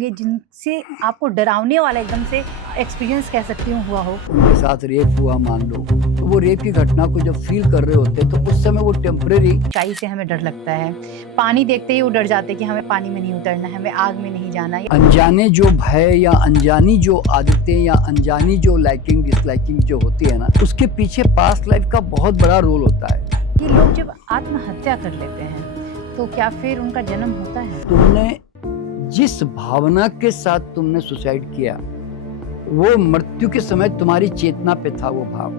होंगे जिनसे आपको डरावने वाला एकदम से एक्सपीरियंस कह सकती हूँ हुआ हो? उनके साथ रेप हुआ मान लो, तो वो रेप की घटना को जब फील कर रहे होते हैं तो उस समय वो टेम्परेरी ऊंचाई से हमें डर लगता है, पानी देखते ही वो डर जाते हैं कि हमें पानी में नहीं उतरना है, हमें आग में नहीं जाना है। अनजाने जो भय या अनजानी जो आदतें या अनजानी जो लाइकिंग डिसलाइकिंग जो होती है ना, उसके पीछे पास्ट लाइफ का बहुत बड़ा रोल होता है। कि लोग जब आत्महत्या कर लेते हैं तो क्या फिर उनका जन्म होता है? तुमने जिस भावना के साथ तुमने सुसाइड किया, वो मृत्यु के समय तुम्हारी चेतना पे था वो भाव,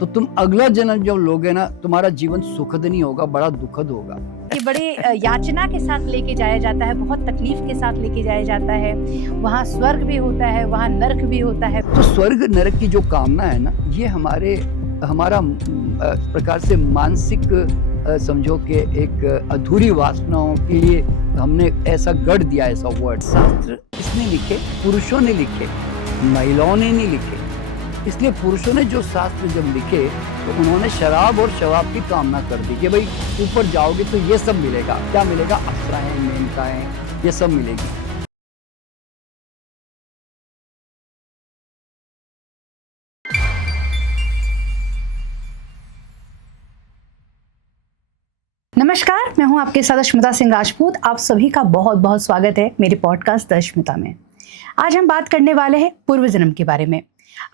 तो तुम अगला जन्म जब लोगे ना, तुम्हारा जीवन सुखद नहीं होगा, बड़ा दुखद होगा। कि बड़े याचना के साथ लेके जाया जाता है, बहुत तकलीफ के साथ लेके जाया जाता है। वहाँ स्वर्ग भी होता है, वहाँ नरक भी होता है। तो स्वर्ग नरक की जो कामना है ना, ये हमारा प्रकार से मानसिक समझो कि एक अधूरी वासनाओं के लिए हमने ऐसा गढ़ दिया, ऐसा वर्ड। शास्त्र इसने लिखे, पुरुषों ने लिखे, महिलाओं ने नहीं लिखे। इसलिए पुरुषों ने जो शास्त्र जब लिखे तो उन्होंने शराब और शवाब की कामना कर दी कि भाई ऊपर जाओगे तो ये सब मिलेगा। क्या मिलेगा? अप्सराएं, मेनकाएं, ये सब मिलेगी। नमस्कार, मैं हूं आपके साथ अश्मिता सिंह राजपूत। आप सभी का बहुत बहुत स्वागत है मेरे पॉडकास्ट द अश्मिता में। आज हम बात करने वाले हैं पूर्व जन्म के बारे में।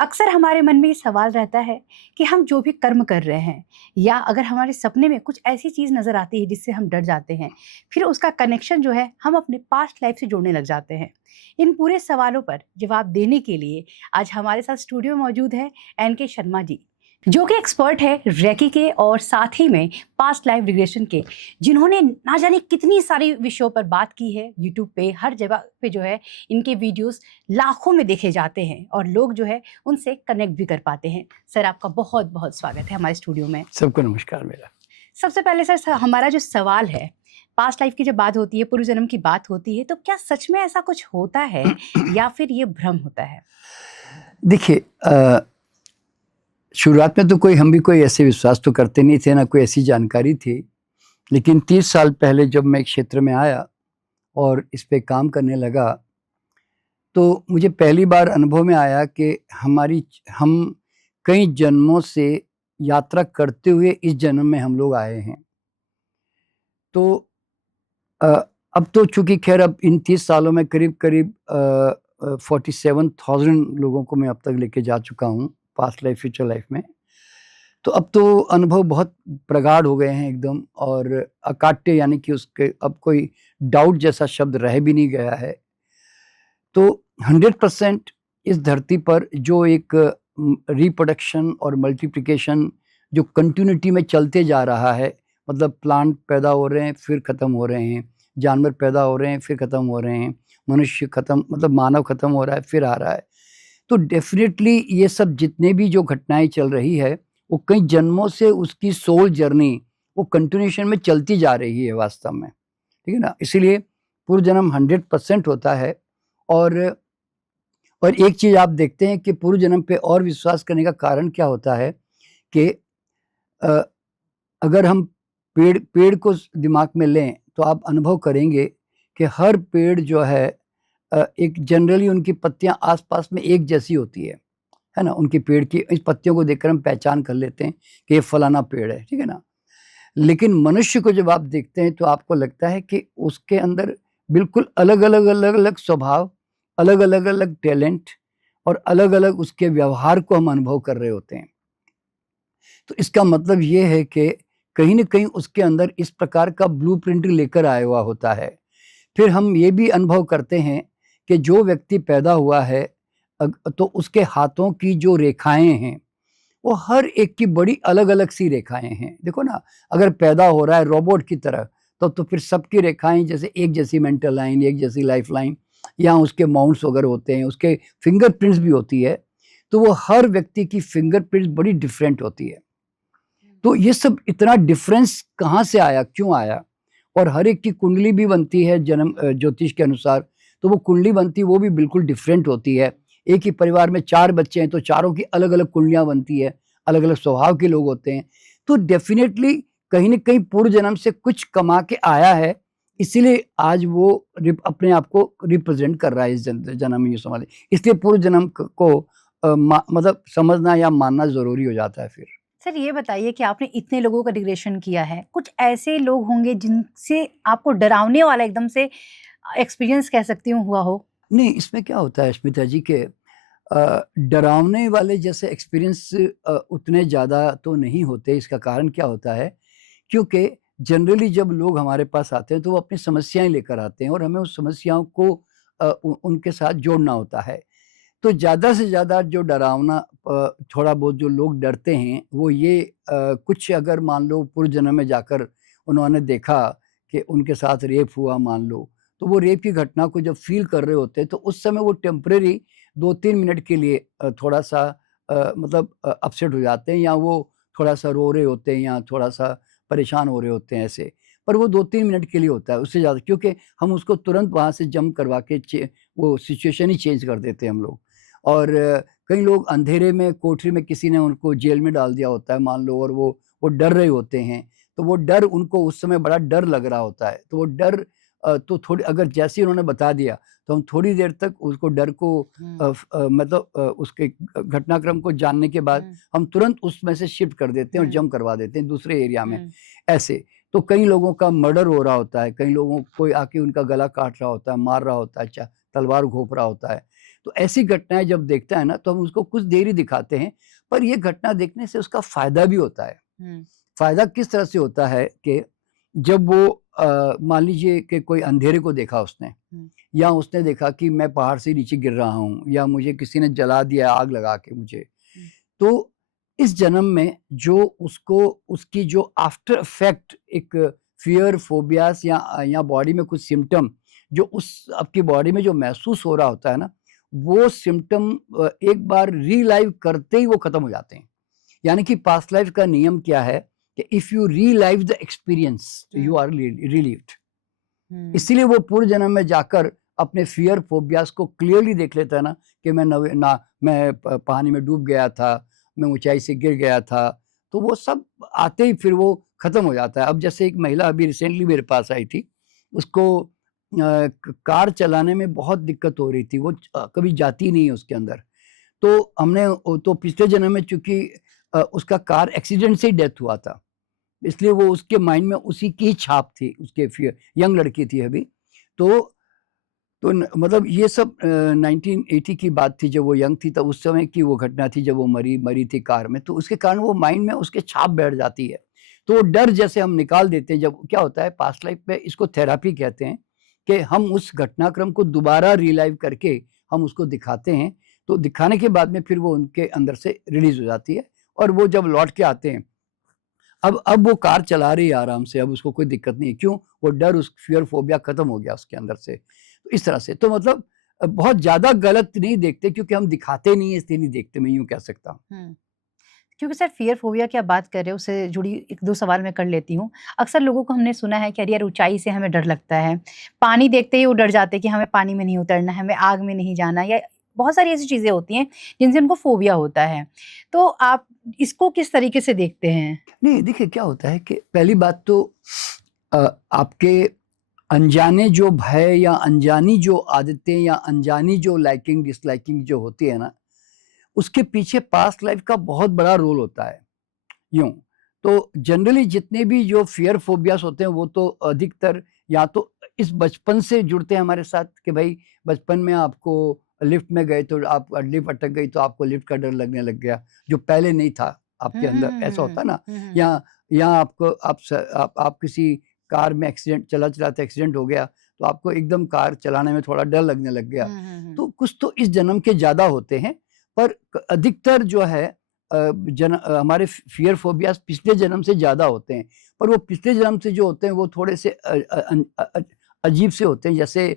अक्सर हमारे मन में ये सवाल रहता है कि हम जो भी कर्म कर रहे हैं या अगर हमारे सपने में कुछ ऐसी चीज़ नज़र आती है जिससे हम डर जाते हैं, फिर उसका कनेक्शन जो है हम अपने पास्ट लाइफ से जोड़ने लग जाते हैं। इन पूरे सवालों पर जवाब देने के लिए आज हमारे साथ स्टूडियो में मौजूद है एन.के. शर्मा जी, जो कि एक्सपर्ट है रेकी के और साथ ही में पास्ट लाइफ रिग्रेशन के, जिन्होंने ना जाने कितनी सारी विषयों पर बात की है। यूट्यूब पे हर जगह पे जो है इनके वीडियोस लाखों में देखे जाते हैं और लोग जो है उनसे कनेक्ट भी कर पाते हैं। सर, आपका बहुत बहुत स्वागत है हमारे स्टूडियो में। सबको नमस्कार मेरा। सबसे पहले सर, हमारा जो सवाल है, पास्ट लाइफ की जब बात होती है, पूर्व जन्म की बात होती है, तो क्या सच में ऐसा कुछ होता है या फिर ये भ्रम होता है? देखिए, शुरुआत में तो हम भी कोई ऐसे विश्वास तो करते नहीं थे, ना कोई ऐसी जानकारी थी। लेकिन 30 साल पहले जब मैं एक क्षेत्र में आया और इस पे काम करने लगा, तो मुझे पहली बार अनुभव में आया कि हम कई जन्मों से यात्रा करते हुए इस जन्म में हम लोग आए हैं। तो अ, अब तो चूँकि खैर अब इन 30 सालों में करीब 47,000 लोगों को मैं अब तक लेके जा चुका हूँ पास्ट लाइफ, फ्यूचर लाइफ में। तो अब तो अनुभव बहुत प्रगाढ़ हो गए हैं एकदम, और अकाट्य, यानी कि उसके अब कोई डाउट जैसा शब्द रह भी नहीं गया है। तो 100% इस धरती पर जो एक रिप्रोडक्शन और मल्टीप्लिकेशन जो कंटिन्यूटी में चलते जा रहा है, मतलब प्लांट पैदा हो रहे हैं फिर ख़त्म हो रहे हैं, जानवर पैदा हो रहे हैं फिर ख़त्म हो रहे हैं, मनुष्य ख़त्म, मतलब मानव ख़त्म हो रहा है फिर आ रहा है। तो डेफिनेटली ये सब जितने भी जो घटनाएं चल रही है, वो कई जन्मों से उसकी सोल जर्नी वो कंटिन्यूएशन में चलती जा रही है वास्तव में, ठीक है ना। इसीलिए पूर्व जन्म 100% होता है। और एक चीज़ आप देखते हैं कि पूर्व जन्म पे और विश्वास करने का कारण क्या होता है कि अ, अगर हम पेड़ को दिमाग में लें तो आप अनुभव करेंगे कि हर पेड़ जो है एक जनरली उनकी पत्तियां आसपास में एक जैसी होती है ना। उनकी पेड़ की इस पत्तियों को देखकर हम पहचान कर लेते हैं कि ये फलाना पेड़ है, ठीक है ना। लेकिन मनुष्य को जब आप देखते हैं तो आपको लगता है कि उसके अंदर बिल्कुल अलग-अलग स्वभाव, अलग-अलग टैलेंट और अलग-अलग उसके व्यवहार को हम अनुभव कर रहे होते हैं। तो इसका मतलब ये है कि कहीं न कहीं उसके अंदर इस प्रकार का ब्लूप्रिंट लेकर आया हुआ होता है। फिर हम ये भी अनुभव करते हैं कि जो व्यक्ति पैदा हुआ है तो उसके हाथों की जो रेखाएँ हैं, वो हर एक की बड़ी अलग-अलग सी रेखाएँ हैं। देखो ना, अगर पैदा हो रहा है रोबोट की तरह, तो फिर सबकी रेखाएँ जैसे एक जैसी मेंटल लाइन, एक जैसी लाइफ लाइन, या उसके माउंट्स वगैरह होते हैं, उसके फिंगरप्रिंट्स भी होती है, तो वो हर व्यक्ति की फिंगरप्रिंट्स बड़ी डिफरेंट होती है। तो ये सब इतना डिफरेंस कहाँ से आया, क्यों आया? और हर एक की कुंडली भी बनती है जन्म ज्योतिष के अनुसार, तो वो कुंडली बनती है वो भी बिल्कुल डिफरेंट होती है। एक ही परिवार में 4 बच्चे हैं तो चारों की अलग-अलग कुंडलियाँ बनती है, अलग-अलग स्वभाव के लोग होते हैं। तो डेफ़िनेटली कहीं न कहीं पूर्व जन्म से कुछ कमा के आया है, इसीलिए आज वो अपने आप को रिप्रेजेंट कर रहा है इस जन्म में, ये समझ, इसलिए पूर्व जन्म को मतलब समझना या मानना जरूरी हो जाता है फिर। सर ये बताइए कि आपने इतने लोगों का रिग्रेशन किया है, कुछ ऐसे लोग होंगे जिनसे आपको डरावने वाला एकदम से एक्सपीरियंस कह सकती हूँ हुआ हो? नहीं, इसमें क्या होता है स्मिता जी के डरावने वाले जैसे एक्सपीरियंस उतने ज़्यादा तो नहीं होते। इसका कारण क्या होता है, क्योंकि जनरली जब लोग हमारे पास आते हैं तो वो अपनी समस्याएं लेकर आते हैं और हमें उस समस्याओं को उनके साथ जोड़ना होता है। तो ज़्यादा से ज़्यादा जो डरावना थोड़ा बहुत जो लोग डरते हैं वो ये कुछ अगर मान लो पूर्व जन्म में जाकर उन्होंने देखा कि उनके साथ रेप हुआ मान लो, तो वो रेप की घटना को जब फ़ील कर रहे होते हैं तो उस समय वो टेम्परेरी 2-3 मिनट के लिए थोड़ा-सा मतलब अपसेट हो जाते हैं या वो थोड़ा-सा रो रहे होते हैं या थोड़ा-सा परेशान हो रहे होते हैं ऐसे। पर वो 2-3 मिनट के लिए होता है, उससे ज़्यादा, क्योंकि हम उसको तुरंत वहाँ से जंप करवा के वो सिचुएशन ही चेंज कर देते हैं हम लोग। और कई लोग अंधेरे में कोठरी में किसी ने उनको जेल में डाल दिया होता है मान लो, और वो डर रहे होते हैं, तो वो डर उनको उस समय बड़ा डर लग रहा होता है। तो वो डर तो थोड़ी अगर जैसे ही उन्होंने बता दिया, तो हम थोड़ी देर तक उसको डर को मतलब उसके घटनाक्रम को जानने के बाद हम तुरंत उसमें से शिफ्ट कर देते हैं और जंप करवा देते हैं दूसरे एरिया में। ऐसे तो कई लोगों का मर्डर हो रहा होता है, कई लोगों को कोई आके उनका गला काट रहा होता है, मार रहा होता है, तलवार घोंप रहा होता है। तो ऐसी घटनाएँ जब देखता है ना, तो हम उसको कुछ देर ही दिखाते हैं, पर ये घटना देखने से उसका फ़ायदा भी होता है। फ़ायदा किस तरह से होता है कि जब वो मान लीजिए कि कोई अंधेरे को देखा उसने, या उसने देखा कि मैं पहाड़ से नीचे गिर रहा हूँ या मुझे किसी ने जला दिया आग लगा के मुझे, तो इस जन्म में जो उसको उसकी जो आफ्टर इफ़ेक्ट एक फ़ियर, फ़ोबियाज़ या बॉडी में कुछ सिम्पटम जो उस आपकी बॉडी में जो महसूस हो रहा होता है ना, वो सिम्पटम एक बार रीलाइव करते ही वो खत्म हो जाते हैं। यानी कि पास्ट लाइफ का नियम क्या है कि if you relive the experience you are relieved. इसीलिए वो पूर्व जन्म में जाकर अपने फियर फोबियास को क्लियरली देख लेता है ना, कि मैं पानी में डूब गया था, मैं ऊंचाई से गिर गया था, तो वो सब आते ही फिर वो खत्म हो जाता है। अब जैसे एक महिला अभी रिसेंटली मेरे पास आई थी, उसको कार चलाने में बहुत दिक्कत हो रही थी, वो कभी जाती नहीं है उसके अंदर। तो हमने तो पिछले जन्म में चूंकि उसका कार एक्सीडेंट से ही डेथ हुआ था, इसलिए वो उसके माइंड में उसी की ही छाप थी, उसके फिर यंग लड़की थी अभी। तो मतलब ये सब 1980 की बात थी, जब वो यंग थी, तब उस समय की वो घटना थी जब वो मरी थी कार में। तो उसके कारण वो माइंड में उसके छाप बैठ जाती है। तो वो डर जैसे हम निकाल देते हैं, जब क्या होता है पास्ट लाइफ में, इसको थेरेपी कहते हैं, कि हम उस घटनाक्रम को दोबारा रिलाइव करके हम उसको दिखाते हैं। तो दिखाने के बाद में फिर वो उनके अंदर से रिलीज हो जाती है, और वो जब लौट के आते हैं, अब वो कार चला रही है आराम से, अब उसको कोई दिक्कत नहीं है। क्यों? वो डर, उस फ़ियर फ़ोबिया खत्म हो गया उसके अंदर से। तो इस तरह से तो मतलब बहुत ज़्यादा गलत नहीं देखते, क्योंकि हम दिखाते नहीं है इसलिए नहीं देखते, मैं यूँ कह सकता हूँ। क्योंकि सर फ़ियर फ़ोबिया की आप बात कर रहे हो, उससे जुड़ी 1-2 सवाल मैं कर लेती हूँ। अक्सर लोगों को हमने सुना है कि अरे यार ऊँचाई से हमें डर लगता है। पानी देखते ही वो डर जाते हैं कि हमें पानी में नहीं उतरना है, हमें आग में नहीं जाना, या बहुत सारी ऐसी चीज़ें होती हैं जिनसे उनको फ़ोबिया होता है। तो आप इसको किस तरीके से देखते हैं? नहीं, देखिए क्या होता है कि पहली बात तो आपके अनजाने जो भय या अनजानी जो आदतें या अनजानी जो लाइकिंग डिसलाइकिंग जो होती है ना, उसके पीछे पास्ट लाइफ का बहुत बड़ा रोल होता है। यूँ, तो जनरली जितने भी जो फ़ियर फ़ोबियाज़ होते हैं, वो तो अधिकतर या तो इस बचपन से जुड़ते हैं हमारे साथ, कि भई बचपन में आपको लिफ्ट में गए तो आप लिफ्ट अटक गई तो आपको लिफ्ट का डर लगने लग गया, जो पहले नहीं था आपके अंदर, ऐसा होता है ना? या आपको आप किसी कार में एक्सीडेंट चलाते एक्सीडेंट हो गया, तो आपको एकदम कार चलाने में थोड़ा डर लगने लग गया। तो कुछ तो इस जन्म के ज़्यादा होते हैं, पर अधिकतर जो है हमारे फ़ियर फ़ोबियाज़ पिछले जन्म से ज़्यादा होते हैं, पर वो पिछले जन्म से जो होते हैं वो थोड़े से अजीब से होते हैं। जैसे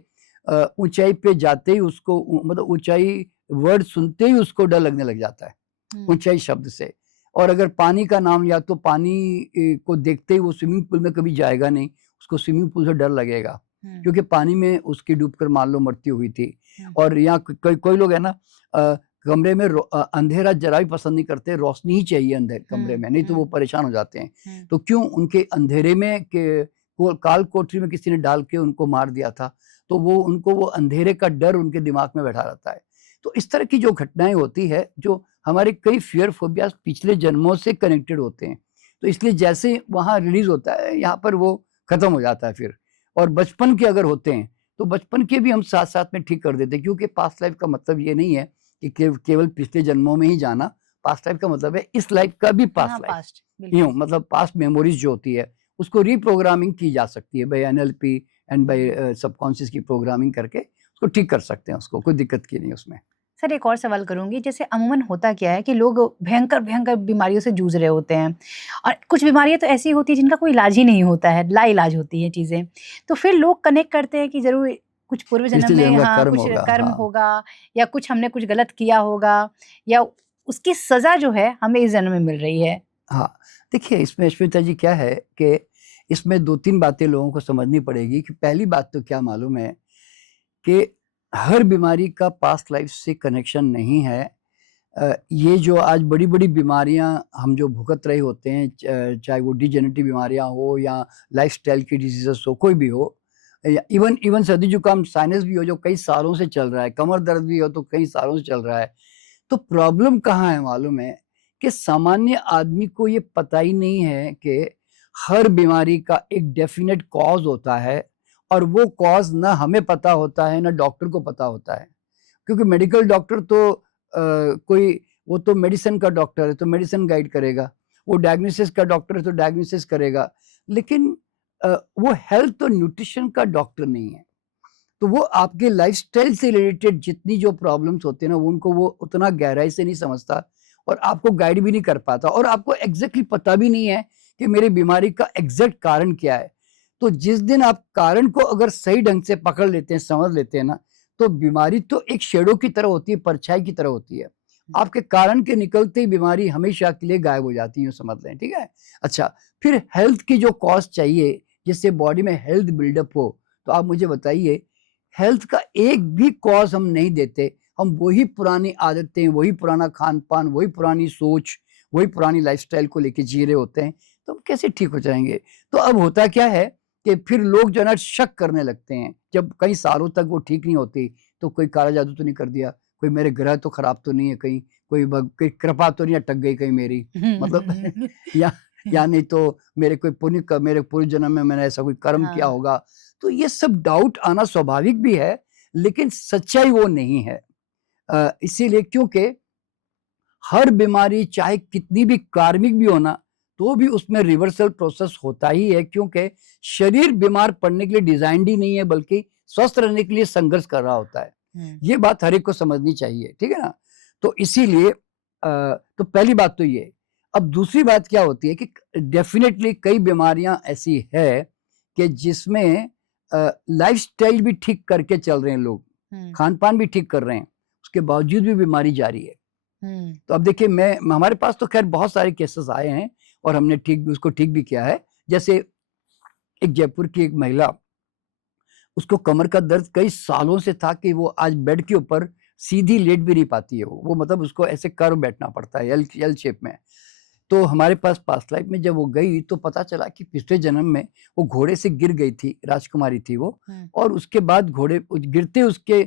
ऊँचाई पे जाते ही उसको मतलब ऊँचाई वर्ड सुनते ही उसको डर लगने लग जाता है, ऊँचाई शब्द से। और अगर पानी का नाम, या तो पानी को देखते ही वो स्विमिंग पूल में कभी जाएगा नहीं, उसको स्विमिंग पूल से डर लगेगा, क्योंकि पानी में उसकी डूबकर मान लो मृत्यु हुई थी। और यहाँ कोई लोग है ना, कमरे में अंधेरा ज़रा भी पसंद नहीं करते, रोशनी ही चाहिए अंदर कमरे में, नहीं तो वो परेशान हो जाते हैं। तो क्यों? उनके अंधेरे में काल कोठरी में किसी ने डाल के उनको मार दिया था, तो वो अंधेरे का डर उनके दिमाग में बैठा रहता है। तो इस तरह की जो घटनाएं होती है, जो हमारे कई फियर फोबियाज पिछले जन्मों से कनेक्टेड होते हैं, तो इसलिए जैसे वहाँ रिलीज होता है, यहाँ पर वो खत्म हो जाता है फिर। और बचपन के अगर होते हैं तो बचपन के भी हम साथ साथ में ठीक कर देते हैं, क्योंकि पास्ट लाइफ का मतलब ये नहीं है कि केवल पिछले जन्मों में ही जाना। पास्ट लाइफ का मतलब है इस लाइफ का भी पास्ट लाइफ, पास्ट यूं मतलब पास्ट मेमोरीज जो होती है उसको रीप्रोग्रामिंग की जा सकती है by NLP and by subconscious की प्रोग्रामिंग करके उसको ठीक कर सकते हैं, उसको कोई दिक्कत की नहीं उसमें। सर एक और सवाल करूंगी, जैसे अमूमन होता क्या है कि लोग भयंकर भयंकर बीमारियों से जूझ रहे होते हैं, और कुछ बीमारियां तो ऐसी होती है जिनका कोई इलाज ही नहीं होता है, लाइलाज होती हैं चीज़ें, तो फिर लोग कनेक्ट करते हैं कि जरूर कुछ पूर्व जन्म पिछले में जन्म का हाँ कर्म कुछ होगा, कर्म हाँ होगा, या कुछ हमने कुछ गलत किया होगा, या उसकी सजा जो है हमें इस जन्म में मिल रही है। हाँ। देखिए इसमें अश्मिता जी क्या है कि इसमें 2-3 बातें लोगों को समझनी पड़ेगी। कि पहली बात तो क्या मालूम है कि हर बीमारी का पास्ट लाइफ से कनेक्शन नहीं है। ये जो आज बड़ी-बड़ी बीमारियाँ हम जो भुगत रहे होते हैं, चाहे वो डिजेनरेटिव बीमारियाँ हो या लाइफ़स्टाइल की डिसीज़ेज़ हो, कोई भी हो, या इवन इवन सर्दी-जुकाम, साइनस भी हो जो कई सालों से चल रहा है, कमर दर्द भी हो तो कई सालों से चल रहा है। तो प्रॉब्लम कहाँ है मालूम है? कि सामान्य आदमी को ये पता ही नहीं है कि हर बीमारी का एक डेफ़िनेट कॉज़ होता है, और वो कॉज़ ना हमें पता होता है, ना डॉक्टर को पता होता है। क्योंकि मेडिकल डॉक्टर तो कोई वो तो मेडिसिन का डॉक्टर है, तो मेडिसिन गाइड करेगा। वो डायग्नोसिस का डॉक्टर है तो डायग्नोसिस करेगा। लेकिन वो हेल्थ और न्यूट्रिशन का डॉक्टर नहीं है। तो वो आपके लाइफ़स्टाइल से रिलेटेड जितनी जो प्रॉब्लम्स होती है ना, वो उनको वो उतना गहराई से नहीं समझता, और आपको गाइड भी नहीं कर पाता, और आपको एग्ज़ैक्टली पता भी नहीं है कि मेरी बीमारी का एग्ज़ैक्ट कारण क्या है। तो जिस दिन आप कारण को अगर सही ढंग से पकड़ लेते हैं, समझ लेते हैं ना, तो बीमारी तो एक शैडो की तरह होती है, परछाई की तरह होती है। आपके कारण के निकलते ही बीमारी हमेशा के लिए गायब हो जाती है, यूँ समझ लें, ठीक है? अच्छा, फिर हेल्थ की जो कॉज़ चाहिए, जिससे बॉडी में हेल्थ बिल्डअप हो, तो आप मुझे बताइए, हेल्थ का एक भी कॉज़ हम नहीं देते। हम वही पुरानी आदतें, वही पुराना खान-पान, वही पुरानी सोच, वही पुरानी लाइफ़स्टाइल को लेके जी रहे होते हैं, तो हम कैसे ठीक हो जाएँगे? तो अब होता क्या है कि फिर लोग जो है ना शक करने लगते हैं। जब कई सालों तक वो ठीक नहीं होती, तो कोई काला जादू तो नहीं कर दिया? कोई मेरे ग्रह तो खराब तो नहीं है कहीं? कोई कृपा तो नहीं अटक गई कहीं मेरी? मतलब या या नहीं तो मेरे पूर्व जन्म में मैंने ऐसा कोई कर्म किया हाँ। होगा। तो ये सब डाउट आना स्वाभाविक भी है, लेकिन सच्चाई वो नहीं है। इसीलिए क्योंकि हर बीमारी चाहे कितनी भी कार्मिक भी हो ना, तो भी उसमें रिवर्सल प्रोसेस होता ही है, क्योंकि शरीर बीमार पड़ने के लिए डिज़ाइन्ड ही नहीं है, बल्कि स्वस्थ रहने के लिए संघर्ष कर रहा होता है। हुँ। ये बात हर एक को समझनी चाहिए, ठीक है ना? तो इसीलिए तो पहली बात तो ये। अब दूसरी बात क्या होती है कि डेफ़िनेटली कई बीमारियाँ ऐसी है कि जिसमें लाइफ़स्टाइल भी ठीक करके चल रहे हैं लोग, हुँ, खान-पान भी ठीक कर रहे हैं, उसके बावजूद भी बीमारी जारी है। हुँ, तो अब देखिए मैं हमारे पास तो ख़ैर बहुत सारे केसेस आए हैं, और हमने उसको ठीक भी किया है। जैसे एक जयपुर की एक महिला, उसको कमर का दर्द कई सालों से था कि वो आज बेड के ऊपर सीधी लेट भी नहीं पाती है वो मतलब उसको ऐसे कर्व बैठना पड़ता है एल एल शेप में। तो हमारे पास पास्ट लाइफ में जब वो गई तो पता चला कि पिछले जन्म में वो घोड़े से गिर गई थी, राजकुमारी थी वो, हुँ, और उसके बाद गिरते उसके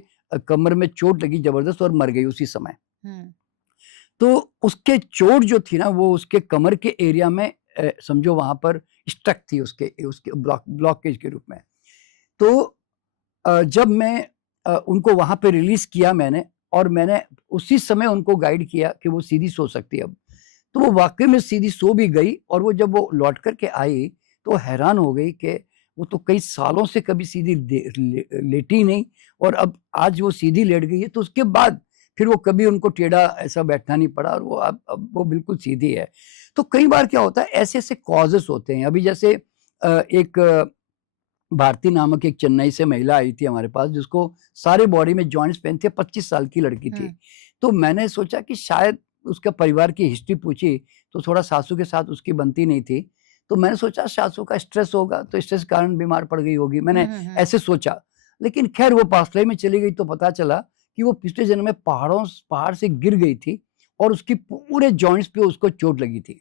कमर में चोट लगी ज़बरदस्त और मर गई उसी समय। हुँ, तो उसके चोट जो थी ना वो उसके कमर के एरिया में समझो वहाँ पर स्टक थी उसके उसके ब्लॉकेज के रूप में। तो जब मैं उनको वहाँ पे रिलीज़ किया मैंने, और मैंने उसी समय उनको गाइड किया कि वो सीधी सो सकती है अब। तो वो वाक़ई में सीधी सो भी गई, और वो जब वो लौट कर के आई, तो वो हैरान हो गई कि वो तो कई सालों से कभी सीधी लेटी ही नहीं, और अब आज वो सीधी लेट गई है, तो उसके बाद फिर वो कभी उनको टेढ़ा ऐसा बैठना नहीं पड़ा, और वो अब वो बिल्कुल सीधी है। तो कई बार क्या होता है ऐसे-ऐसे कॉज़ेज़ होते हैं। अभी जैसे एक भारती नामक एक चेन्नई से महिला आई थी हमारे पास, जिसको सारे बॉडी में जॉइंट्स पेन थे, 25 साल की लड़की थी। हुँ, तो मैंने सोचा कि शायद उसका परिवार की हिस्ट्री पूछी, तो थोड़ा सासू के साथ उसकी बनती नहीं थी। तो मैंने सोचा सासू का स्ट्रेस होगा, तो स्ट्रेस के कारण बीमार पड़ गई होगी, हुँ, मैंने हुँ, हुँ, ऐसे सोचा। लेकिन ख़ैर वो पास्ट लाइफ में चली गई तो पता चला कि वो पिछले जन्म में पहाड़ से गिर गई थी, और उसकी पूरे जॉइंट्स पे उसको चोट लगी थी।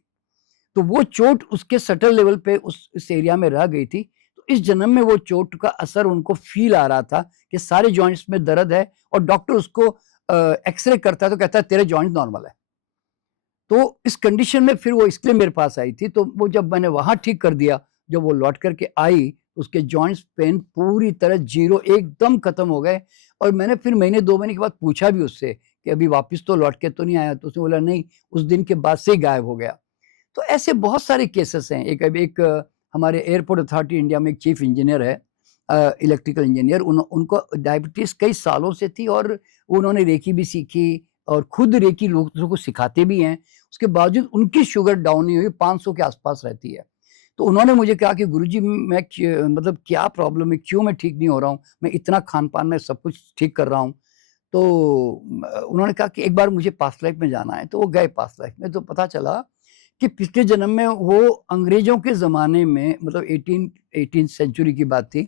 तो वो चोट उसके सटल लेवल पे उस एरिया में रह गई थी। तो इस जन्म में वो चोट का असर उनको फील आ रहा था कि सारे जॉइंट्स में दर्द है, और डॉक्टर उसको एक्सरे करता है तो कहता है तेरे जॉइंट नॉर्मल है। तो इस कंडीशन में फिर वो इसलिए मेरे पास आई थी, तो वो जब मैंने वहाँ ठीक कर दिया, जब वो लौट कर के आई, उसके जॉइंट्स पेन पूरी तरह ज़ीरो एकदम खत्म हो गए। और मैंने फिर महीने 2 महीने के बाद पूछा भी उससे कि अभी वापस तो लौट के तो नहीं आया? तो उसने बोला नहीं, उस दिन के बाद से ही गायब हो गया। तो ऐसे बहुत सारे केसेस हैं। एक हमारे एयरपोर्ट अथॉरिटी इंडिया में एक चीफ इंजीनियर है, इलेक्ट्रिकल इंजीनियर, उनको डायबिटीज़ कई सालों से थी, और उन्होंने रेकी भी सीखी और खुद रेकी लोगों को सिखाते भी हैं। उसके बावजूद उनकी शुगर डाउन नहीं हुई, 500 के आसपास रहती है। तो उन्होंने मुझे कहा कि गुरुजी मैं मतलब क्या प्रॉब्लम है, क्यों मैं ठीक नहीं हो रहा हूँ? मैं इतना खान-पान में सब कुछ ठीक कर रहा हूँ। तो उन्होंने कहा कि एक बार मुझे पास्ट लाइफ में जाना है, तो वो गए पास्ट लाइफ में, तो पता चला कि पिछले जन्म में वो अंग्रेज़ों के ज़माने में, मतलब 18th सेंचुरी की बात थी।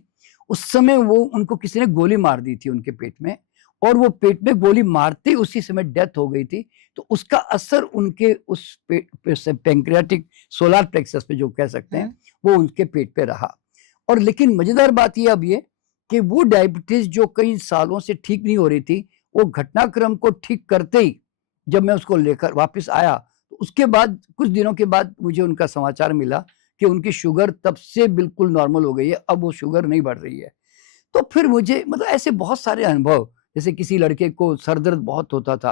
उस समय वो उनको किसी ने गोली मार दी थी उनके पेट में, और वो पेट में गोली मारते ही उसी समय डेथ हो गई थी। तो उसका असर उनके उस पैंक्रियाटिक सोलार प्लेक्सस पे जो कह सकते हैं, वो उनके पेट पे रहा। और लेकिन मज़ेदार बात ये अब ये कि वो डायबिटीज़ जो कई सालों से ठीक नहीं हो रही थी, वो घटनाक्रम को ठीक करते ही जब मैं उसको लेकर वापस आया, तो उसके बाद कुछ दिनों के बाद मुझे उनका समाचार मिला कि उनकी शुगर तब से बिल्कुल नॉर्मल हो गई है, अब वो शुगर नहीं बढ़ रही है। तो फिर मुझे मतलब ऐसे बहुत सारे अनुभव, जैसे किसी लड़के को सर दर्द बहुत होता था,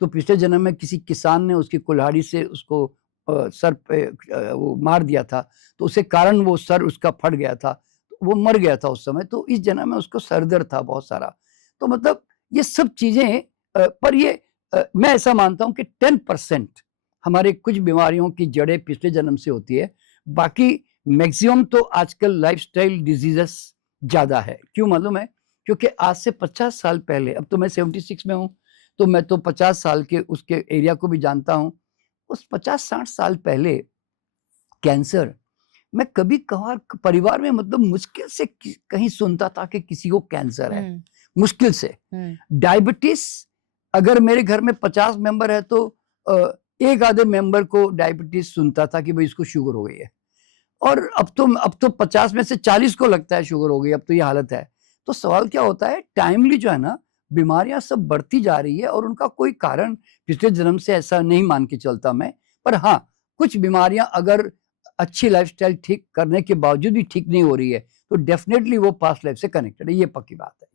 तो पिछले जन्म में किसी किसान ने उसकी कुल्हाड़ी से उसको सर पे वो मार दिया था, तो उसके कारण वो सर उसका फट गया था, वो मर गया था उस समय। तो इस जन्म में उसको सर दर्द था बहुत सारा। तो मतलब ये सब चीज़ें पर ये मैं ऐसा मानता हूँ कि 10% हमारे कुछ बीमारियों की जड़ें पिछले जन्म से होती है, बाकी मैक्सिमम तो आजकल लाइफ़स्टाइल डिज़ीज़ेज़ ज़्यादा है। क्यों मालूम है? क्योंकि आज से 50 साल पहले, अब तो मैं 76 में हूँ, तो मैं तो 50 साल के उसके एरिया को भी जानता हूँ। उस 50-60 साल पहले कैंसर, मैं कभी-कभार परिवार में मतलब मुश्किल से कहीं सुनता था कि किसी को कैंसर है, मुश्किल से। डायबिटीज़, अगर मेरे घर में 50 मेंबर है तो एक आधे मेंबर को डायबिटीज़ सुनता था कि भाई इसको शुगर हो गई है। और अब तो 50 में से 40 को लगता है शुगर हो गई, अब तो ये हालत है। तो सवाल क्या होता है, टाइमली जो है ना, बीमारियाँ सब बढ़ती जा रही है, और उनका कोई कारण पिछले जन्म से ऐसा नहीं मान के चलता मैं। पर हाँ, कुछ बीमारियाँ अगर अच्छी लाइफ़स्टाइल ठीक करने के बावजूद भी ठीक नहीं हो रही है, तो डेफ़िनेटली वो पास्ट लाइफ़ से कनेक्टेड है, ये पक्की बात है।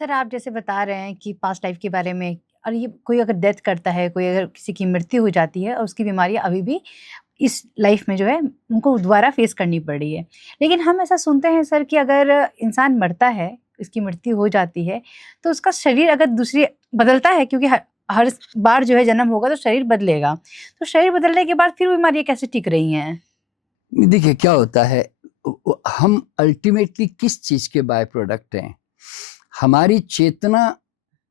सर, आप जैसे बता रहे हैं कि पास्ट लाइफ के बारे में, और ये कोई अगर डेथ करता है, कोई अगर किसी की मृत्यु हो जाती है और उसकी बीमारियाँ अभी भी इस लाइफ में जो है उनको दोबारा फेस करनी पड़ रही है। लेकिन हम ऐसा सुनते हैं सर कि अगर इंसान मरता है, इसकी मृत्यु हो जाती है, तो उसका शरीर अगर दूसरी बदलता है, क्योंकि हर बार जो है जन्म होगा तो शरीर बदलेगा। तो शरीर बदलने के बाद फिर बीमारियाँ कैसे टिक रही हैं? देखिए क्या होता है, हम अल्टीमेटली किस चीज़ के बाय प्रोडक्ट हैं? हमारी चेतना,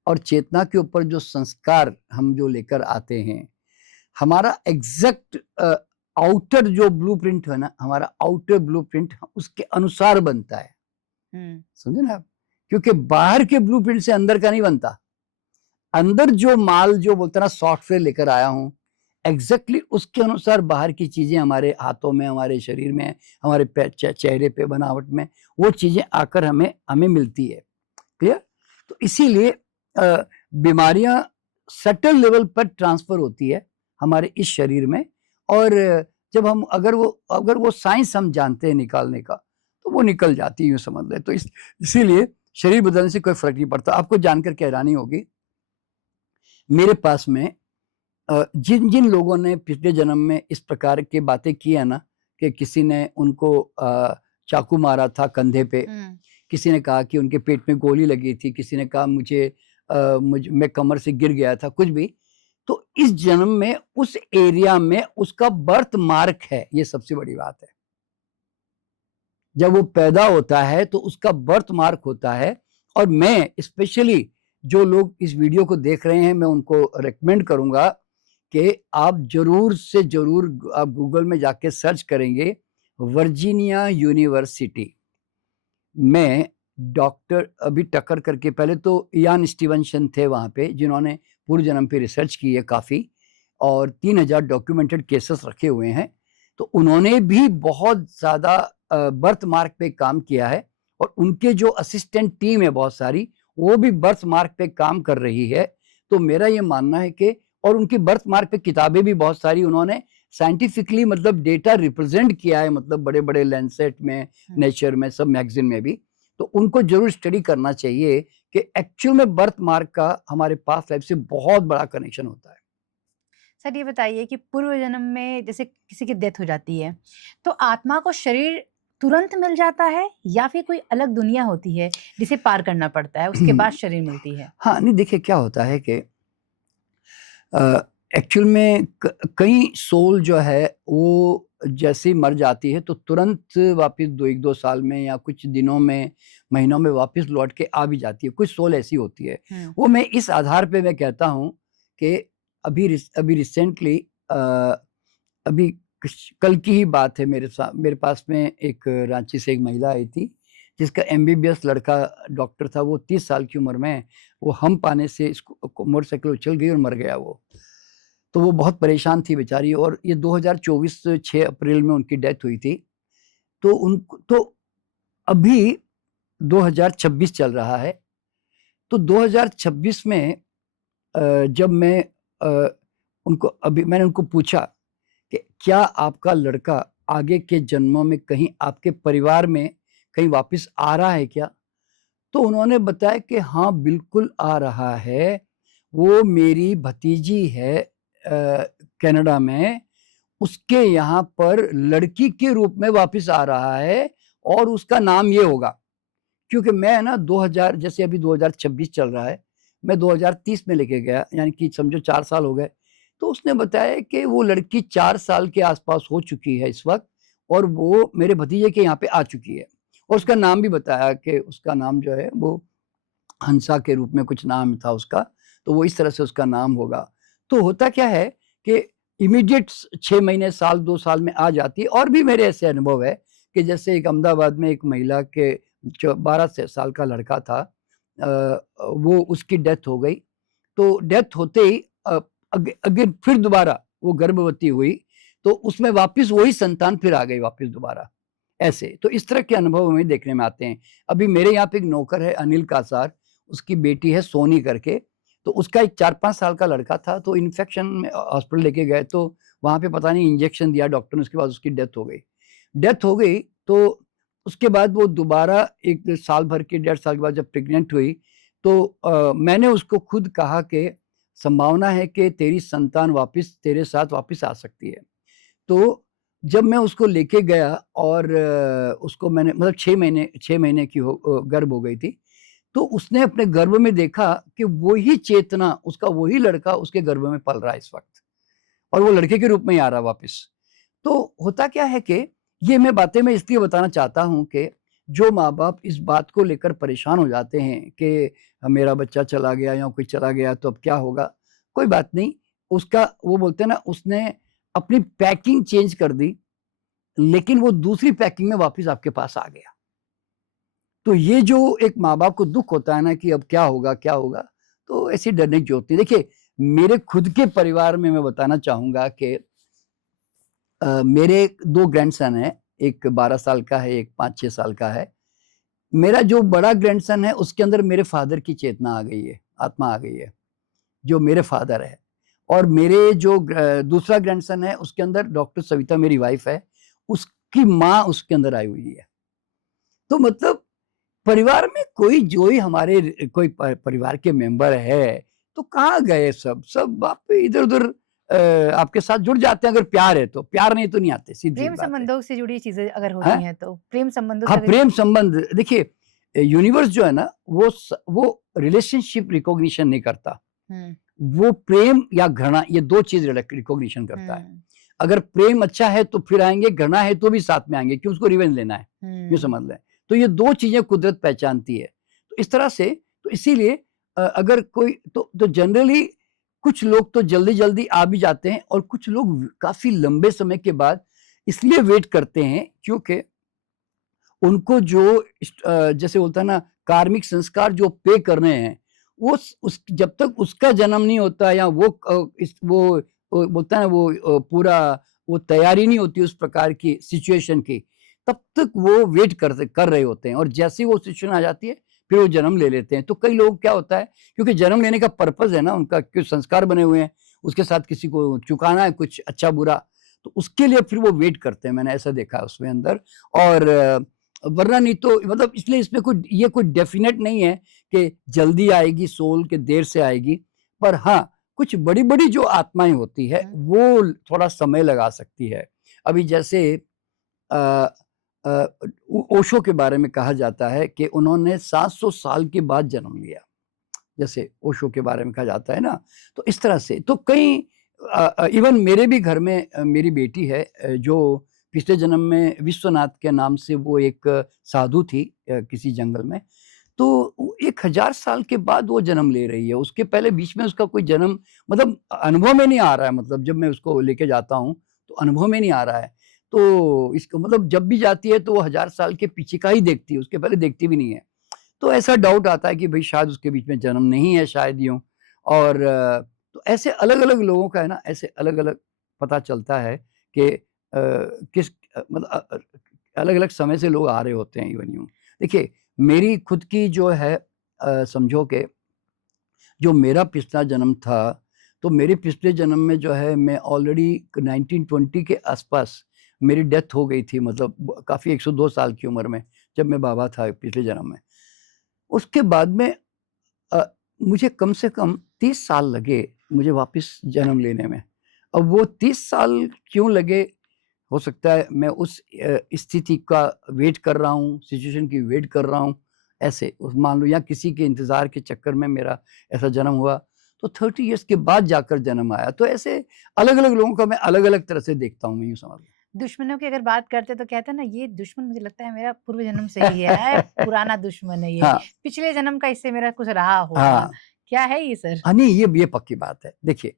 और चेतना के ऊपर जो संस्कार हम जो लेकर आते हैं, हमारा एग्जैक्ट आउटर जो ब्लूप्रिंट है ना, हमारा आउटर ब्लूप्रिंट उसके अनुसार बनता है। समझे ना आप? क्योंकि बाहर के ब्लूप्रिंट से अंदर का नहीं बनता। अंदर जो माल जो बोलते हैं ना, सॉफ्टवेयर लेकर आया हूँ, एग्जैक्टली उसके अनुसार बाहर की चीजें हमारे हाथों में, हमारे शरीर में, हमारे चेहरे पे, बनावट में, वो चीजें आकर हमें हमें मिलती है। क्लियर? तो इसीलिए बीमारियां सटल लेवल पर ट्रांसफर होती है हमारे इस शरीर में, और जब हम अगर वो साइंस हम जानते हैं निकालने का, तो वो निकल जाती है, यूँ समझ लें। तो इसीलिए शरीर बदलने से कोई फर्क नहीं पड़ता। आपको जानकर के हैरानी होगी, मेरे पास में जिन जिन लोगों ने पिछले जन्म में इस प्रकार की बातें की है ना, कि किसी ने उनको चाकू मारा था कंधे पे, किसी ने कहा कि उनके पेट में गोली लगी थी, किसी ने कहा मैं कमर से गिर गया था, कुछ भी, तो इस जन्म में उस एरिया में उसका बर्थ मार्क है, ये सबसे बड़ी बात है। जब वो पैदा होता है तो उसका बर्थ मार्क होता है। और मैं स्पेशली जो लोग इस वीडियो को देख रहे हैं, मैं उनको रेकमेंड करूंगा कि आप जरूर से जरूर आप गूगल में जाके सर्च करेंगे वर्जीनिया यूनिवर्सिटी में डॉक्टर अभी टकर करके, पहले तो इयान स्टीवनसन थे वहाँ पे, जिन्होंने पूर्व जन्म पे रिसर्च की है काफ़ी, और 3000 डॉक्यूमेंटेड केसेस रखे हुए हैं। तो उन्होंने भी बहुत ज़्यादा बर्थ मार्क पे काम किया है, और उनके जो असिस्टेंट टीम है बहुत सारी, वो भी बर्थ मार्क पे काम कर रही है। तो मेरा ये मानना है कि, और उनकी बर्थ मार्क पे किताबें भी बहुत सारी उन्होंने साइंटिफिकली मतलब डेटा रिप्रेजेंट किया है, मतलब बड़े-बड़े लैंसेट में, नेचर में, सब मैगज़ीन में भी। तो उनको ज़रूर स्टडी करना चाहिए कि एक्चुअल में बर्थ मार्क का हमारे पास्ट लाइफ से बहुत बड़ा कनेक्शन होता है। सर ये बताइए कि पूर्व जन्म में जैसे किसी की डेथ हो जाती है, तो आत्मा को शरीर तुरंत मिल जाता है या फिर कोई अलग दुनिया होती है जिसे पार करना पड़ता है, उसके बाद शरीर मिलती है? हाँ, नहीं देखिए क्या होता है कि एक्चुअल में कई सोल जो है वो जैसे ही मर जाती है तो तुरंत वापस 1-2 साल में या कुछ दिनों में, महीनों में वापस लौट के आ भी जाती है। कुछ सोल ऐसी होती है। वो मैं इस आधार पे मैं कहता हूँ कि अभी रिसेंटली अभी कल की ही बात है, मेरे पास में एक रांची से एक महिला आई थी जिसका एमबीबीएस लड़का डॉक्टर था। वो 30 साल की उम्र में वो हम पाने से मोटरसाइकिल उछल गई और मर गया वो। तो वो बहुत परेशान थी बेचारी, और ये 2024 6 अप्रैल में उनकी डेथ हुई थी। तो अभी 2026 चल रहा है। तो 2026 में जब मैंने उनको पूछा कि क्या आपका लड़का आगे के जन्मों में कहीं आपके परिवार में कहीं वापस आ रहा है क्या? तो उन्होंने बताया कि हाँ, बिल्कुल आ रहा है। वो मेरी भतीजी है कनाडा में, उसके यहाँ पर लड़की के रूप में वापस आ रहा है, और उसका नाम ये होगा। क्योंकि मैं ना 2000, जैसे अभी 2026 चल रहा है, मैं 2030 में लेके गया, यानी कि समझो 4 साल हो गए। तो उसने बताया कि वो लड़की 4 साल के आस-पास हो चुकी है इस वक़्त, और वो मेरे भतीजे के यहाँ पे आ चुकी है। और उसका नाम भी बताया कि उसका नाम जो है वो हंसा के रूप में कुछ नाम था उसका, तो वो इस तरह से उसका नाम होगा। तो होता क्या है कि इमीडिएट 6 महीने, साल, 2 साल में आ जाती है। और भी मेरे ऐसे अनुभव है कि जैसे एक अहमदाबाद में एक महिला के जो 12 से साल का लड़का था, वो उसकी डेथ हो गई। तो डेथ होते ही अगेन फिर दोबारा वो गर्भवती हुई, तो उसमें वापस वही संतान फिर आ गई वापस दोबारा, ऐसे। तो इस तरह के अनुभव हमें देखने में आते हैं। अभी मेरे यहाँ पे एक नौकर है अनिल कासार, उसकी बेटी है सोनी करके, तो उसका एक 4-5 साल का लड़का था, तो इन्फेक्शन में हॉस्पिटल लेके गए, तो वहाँ पे पता नहीं इंजेक्शन दिया डॉक्टर ने, उसके बाद उसकी डेथ हो गई। डेथ हो गई तो उसके बाद वो दोबारा 1 साल भर के, 1.5 साल के बाद जब प्रेग्नेंट हुई, तो मैंने उसको खुद कहा कि संभावना है कि तेरी संतान वापस तेरे साथ वापस आ सकती है। तो जब मैं उसको लेके गया और उसको मैंने मतलब 6 महीने की गर्भ हो गई थी, तो उसने अपने गर्भ में देखा कि वही चेतना, उसका वही लड़का उसके गर्भ में पल रहा है इस वक़्त, और वो लड़के के रूप में ही आ रहा है वापस। तो होता क्या है कि ये मैं इसलिए बताना चाहता हूँ कि जो माँ-बाप इस बात को लेकर परेशान हो जाते हैं कि मेरा बच्चा चला गया या कोई चला गया तो अब क्या होगा? कोई बात नहीं, उसका वो बोलते हैं ना, उसने अपनी पैकिंग चेंज कर दी, लेकिन वो दूसरी पैकिंग में वापस आपके पास आ गया। तो ये जो एक माँ-बाप को दुःख होता है ना कि अब क्या होगा, क्या होगा? तो ऐसी डरने की ज़रूरत नहीं। देखिए, मेरे खुद के परिवार में मैं बताना चाहूँगा कि मेरे 2 ग्रैंडसन हैं, एक 12 साल का है, एक 5-6 साल का है। मेरा जो बड़ा ग्रैंडसन है, उसके अंदर मेरे फ़ादर की चेतना आ गई है, आत्मा आ गई है, जो मेरे फ़ादर है। और मेरे जो दूसरा ग्रैंडसन है, उसके अंदर डॉक्टर सविता मेरी वाइफ़ है, उसकी माँ उसके अंदर आई हुई है। तो मतलब परिवार में कोई जो ही हमारे कोई परिवार के मेंबर है, तो कहाँ गए सब? सब आप इधर-उधर आपके साथ जुड़ जाते हैं अगर प्यार है तो, प्यार नहीं तो नहीं आते, सीधी-सी प्रेम बात है। संबंधों से जुड़ी चीज़ें अगर हैं? होती हैं तो, प्रेम संबंधों से हाँ, अगर प्रेम संबंध देखिए, यूनिवर्स जो है ना वो रिलेशनशिप रिकॉग्निशन नहीं करता। हुँ, वो प्रेम या घृणा, ये 2 चीज़ रिकॉग्निशन करता है। हुँ, अगर प्रेम अच्छा है तो फिर आएँगे, घृणा है तो भी साथ में आएँगे, क्यों? उसको रिवेंज लेना है, यूँ हुँ। समझ लें। तो ये 2 चीज़ें कुदरत पहचानती है। तो इस तरह से, तो इसीलिए अगर कोई तो जनरली कुछ लोग तो जल्दी-जल्दी आ भी जाते हैं, और कुछ लोग काफ़ी लंबे समय के बाद इसलिए वेट करते हैं क्योंकि उनको जो जैसे बोलता है ना, कार्मिक संस्कार जो पे करने हैं, वो उस जब तक उसका जन्म नहीं होता, या वो बोलता है ना, वो पूरा वो तैयारी नहीं होती उस प्रकार की सिचुएशन की, तब तक वो वेट कर रहे होते हैं, और जैसे ही वो सिचुएशन आ जाती है फिर वो जन्म ले लेते हैं। तो कई लोग क्या होता है, क्योंकि जन्म लेने का पर्पज है ना उनका, कुछ संस्कार बने हुए हैं, उसके साथ किसी को चुकाना है कुछ अच्छा बुरा, तो उसके लिए फिर वो वेट करते हैं। मैंने ऐसा देखा है उसमें अंदर। और वरना नहीं तो मतलब, इसलिए इसमें कोई डेफिनेट नहीं है कि जल्दी आएगी सोल के देर से आएगी, पर हाँ कुछ बड़ी बड़ी जो आत्माएं होती है वो थोड़ा समय लगा सकती है। अभी जैसे अ, ओशो के बारे में कहा जाता है कि उन्होंने 700 साल के बाद जन्म लिया, जैसे ओशो के बारे में कहा जाता है ना। तो इस तरह से तो कई इवन मेरे भी घर में मेरी बेटी है, जो पिछले जन्म में विश्वनाथ के नाम से वो एक साधु थी किसी जंगल में। तो 1000 साल के बाद वो जन्म ले रही है। उसके पहले बीच में उसका कोई जन्म मतलब अनुभव में नहीं आ रहा है, मतलब जब मैं उसको लेके जाता हूँ तो अनुभव में नहीं आ रहा है। तो इसको मतलब जब भी जाती है तो वो 1000 साल के पीछे का ही देखती है, उसके पहले देखती भी नहीं है। तो ऐसा डाउट आता है कि भाई शायद उसके बीच में जन्म नहीं है, शायद यूँ। और तो ऐसे अलग-अलग लोगों का है ना, ऐसे अलग-अलग पता चलता है कि किस मतलब अलग-अलग समय से लोग आ रहे होते हैं इवन यूँ। देखिए, मेरी खुद की जो है समझो कि जो मेरा पिछला जन्म था, तो मेरे पिछले जन्म में जो है मैं ऑलरेडी 1920 के आसपास मेरी डेथ हो गई थी, मतलब काफ़ी 102 साल की उम्र में, जब मैं बाबा था पिछले जन्म में। उसके बाद में अ, मुझे कम से कम 30 साल लगे मुझे वापस जन्म लेने में। अब वो 30 साल क्यों लगे, हो सकता है मैं उस स्थिति का वेट कर रहा हूँ, सिचुएशन की वेट कर रहा हूँ, ऐसे उस मान लो, या किसी के इंतज़ार के चक्कर में मेरा ऐसा जन्म हुआ, तो 30 इयर्स के बाद जाकर जन्म आया। तो ऐसे अलग-अलग लोगों का मैं अलग-अलग तरह से देखता हूँ, मैं यूँ समझ लो। दुश्मनों की अगर बात करते तो कहते हैं ना, ये दुश्मन मुझे लगता है मेरा पूर्व जन्म से ही है, पुराना दुश्मन है ये, हाँ, पिछले जन्म का इससे मेरा कुछ रहा होगा। हाँ। क्या है ये सर? हाँ, नहीं ये पक्की बात है। देखिए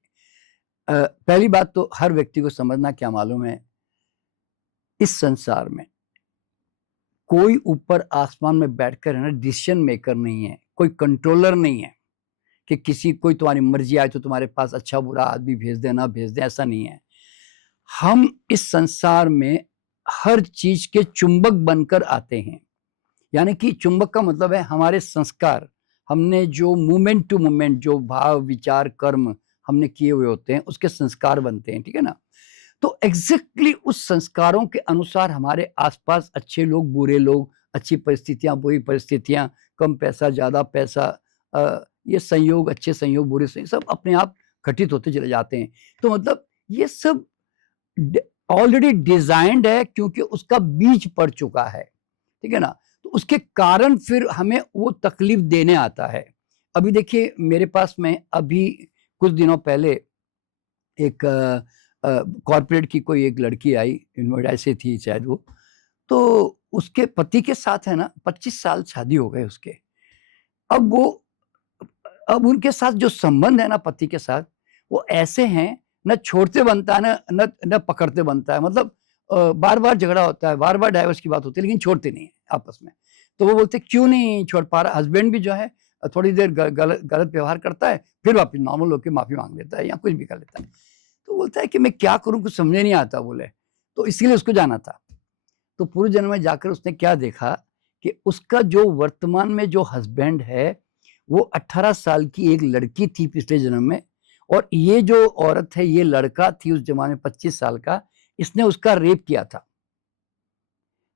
पहली बात तो हर व्यक्ति को समझना क्या मालूम है, इस संसार में कोई ऊपर आसमान में बैठकर है ना डिसीजन मेकर नहीं है, कोई कंट्रोलर नहीं है कि कोई तुम्हारी मर्जी आए तो तुम्हारे पास अच्छा बुरा आदमी भेज दे ना भेज दे, ऐसा नहीं है। हम इस संसार में हर चीज के चुंबक बनकर आते हैं। यानी कि चुंबक का मतलब है हमारे संस्कार, हमने जो मूवमेंट टू मूवमेंट जो भाव विचार कर्म हमने किए हुए होते हैं, उसके संस्कार बनते हैं, ठीक है ना। तो एग्जैक्टली उस संस्कारों के अनुसार हमारे आसपास अच्छे लोग बुरे लोग, अच्छी परिस्थितियां बुरी परिस्थितियां, कम पैसा ज्यादा पैसा, ये संयोग अच्छे संयोग बुरे संयोग सब अपने आप घटित होते चले जाते हैं। तो मतलब ये सब ऑलरेडी डिजाइंड है, क्योंकि उसका बीज पड़ चुका है, ठीक है ना। तो उसके कारण फिर हमें वो तकलीफ देने आता है। अभी देखिए मेरे पास में अभी कुछ दिनों पहले एक कॉर्पोरेट की कोई एक लड़की आई, नोएडा से थी शायद वो। तो उसके पति के साथ है ना 25 साल शादी हो गए उसके। अब वो अब उनके साथ जो संबंध है ना पति के साथ, वो ऐसे हैं, न छोड़ते बनता है न पकड़ते बनता है। मतलब बार-बार झगड़ा होता है, बार-बार डाइवोर्स की बात होती है, लेकिन छोड़ते नहीं हैं आपस में। तो वो बोलते क्यों नहीं छोड़ पा रहा? हस्बैंड भी जो है थोड़ी देर गलत व्यवहार करता है, फिर वापस नॉर्मल होके माफ़ी माँग लेता है या कुछ भी कर लेता है। तो बोलता है कि मैं क्या करूँ, कुछ समझ नहीं आता बोले, तो इसीलिए उसको जाना था। तो पूर्व जन्म में जाकर उसने क्या देखा कि उसका जो वर्तमान में जो हस्बैंड है, वो 18 साल की एक लड़की थी पिछले जन्म में, और ये जो औरत है, ये लड़का थी उस जमाने में 25 साल का, इसने उसका रेप किया था।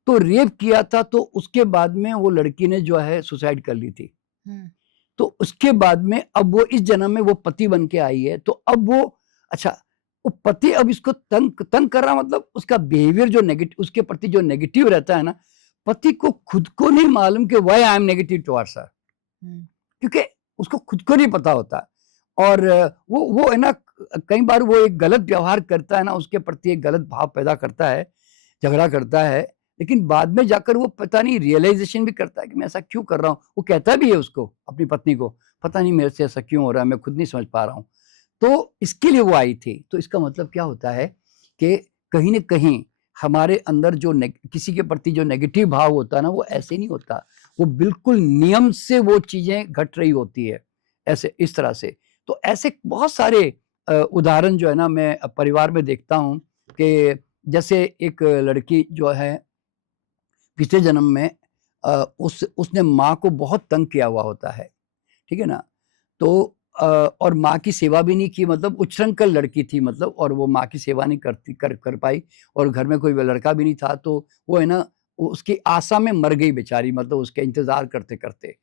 तो रेप किया था तो उसके बाद में वो लड़की ने जो है सुसाइड कर ली थी। तो उसके बाद में अब वो इस जन्म में वो पति बन के आई है, तो अब वो अच्छा, वो पति अब इसको तंग तंग कर रहा, मतलब उसका बिहेवियर जो नेगेटिव उसके प्रति जो नेगेटिव रहता है ना, पति को खुद को नहीं मालूम कि why I am negative towards हर, क्योंकि उसको खुद को नहीं पता होता। और वो है ना, कई बार वो एक गलत व्यवहार करता है ना, उसके प्रति एक गलत भाव पैदा करता है, झगड़ा करता है, लेकिन बाद में जाकर वो पता नहीं रियलाइजेशन भी करता है कि मैं ऐसा क्यों कर रहा हूँ। वो कहता भी है उसको, अपनी पत्नी को, पता नहीं मेरे से ऐसा क्यों हो रहा है, मैं खुद नहीं समझ पा रहा हूँ। तो इसके लिए वो आई थी। तो इसका मतलब क्या होता है कि कहीं न कहीं हमारे अंदर जो किसी के प्रति जो नेगेटिव भाव होता है ना, वो ऐसे नहीं होता। वो बिल्कुल नियम से वो चीज़ें घट रही होती है, ऐसे इस तरह से। तो ऐसे बहुत सारे उदाहरण जो है ना मैं परिवार में देखता हूँ कि जैसे एक लड़की जो है पिछले जन्म में उसने माँ को बहुत तंग किया हुआ होता है, ठीक है ना? तो और माँ की सेवा भी नहीं की, मतलब उच्छृंखल लड़की थी, मतलब, और वो माँ की सेवा नहीं कर पाई, और घर में कोई लड़का भी नहीं था, तो वो है ना, उसकी आशा में मर गई बेचारी, मतलब उसके इंतजार करते करते,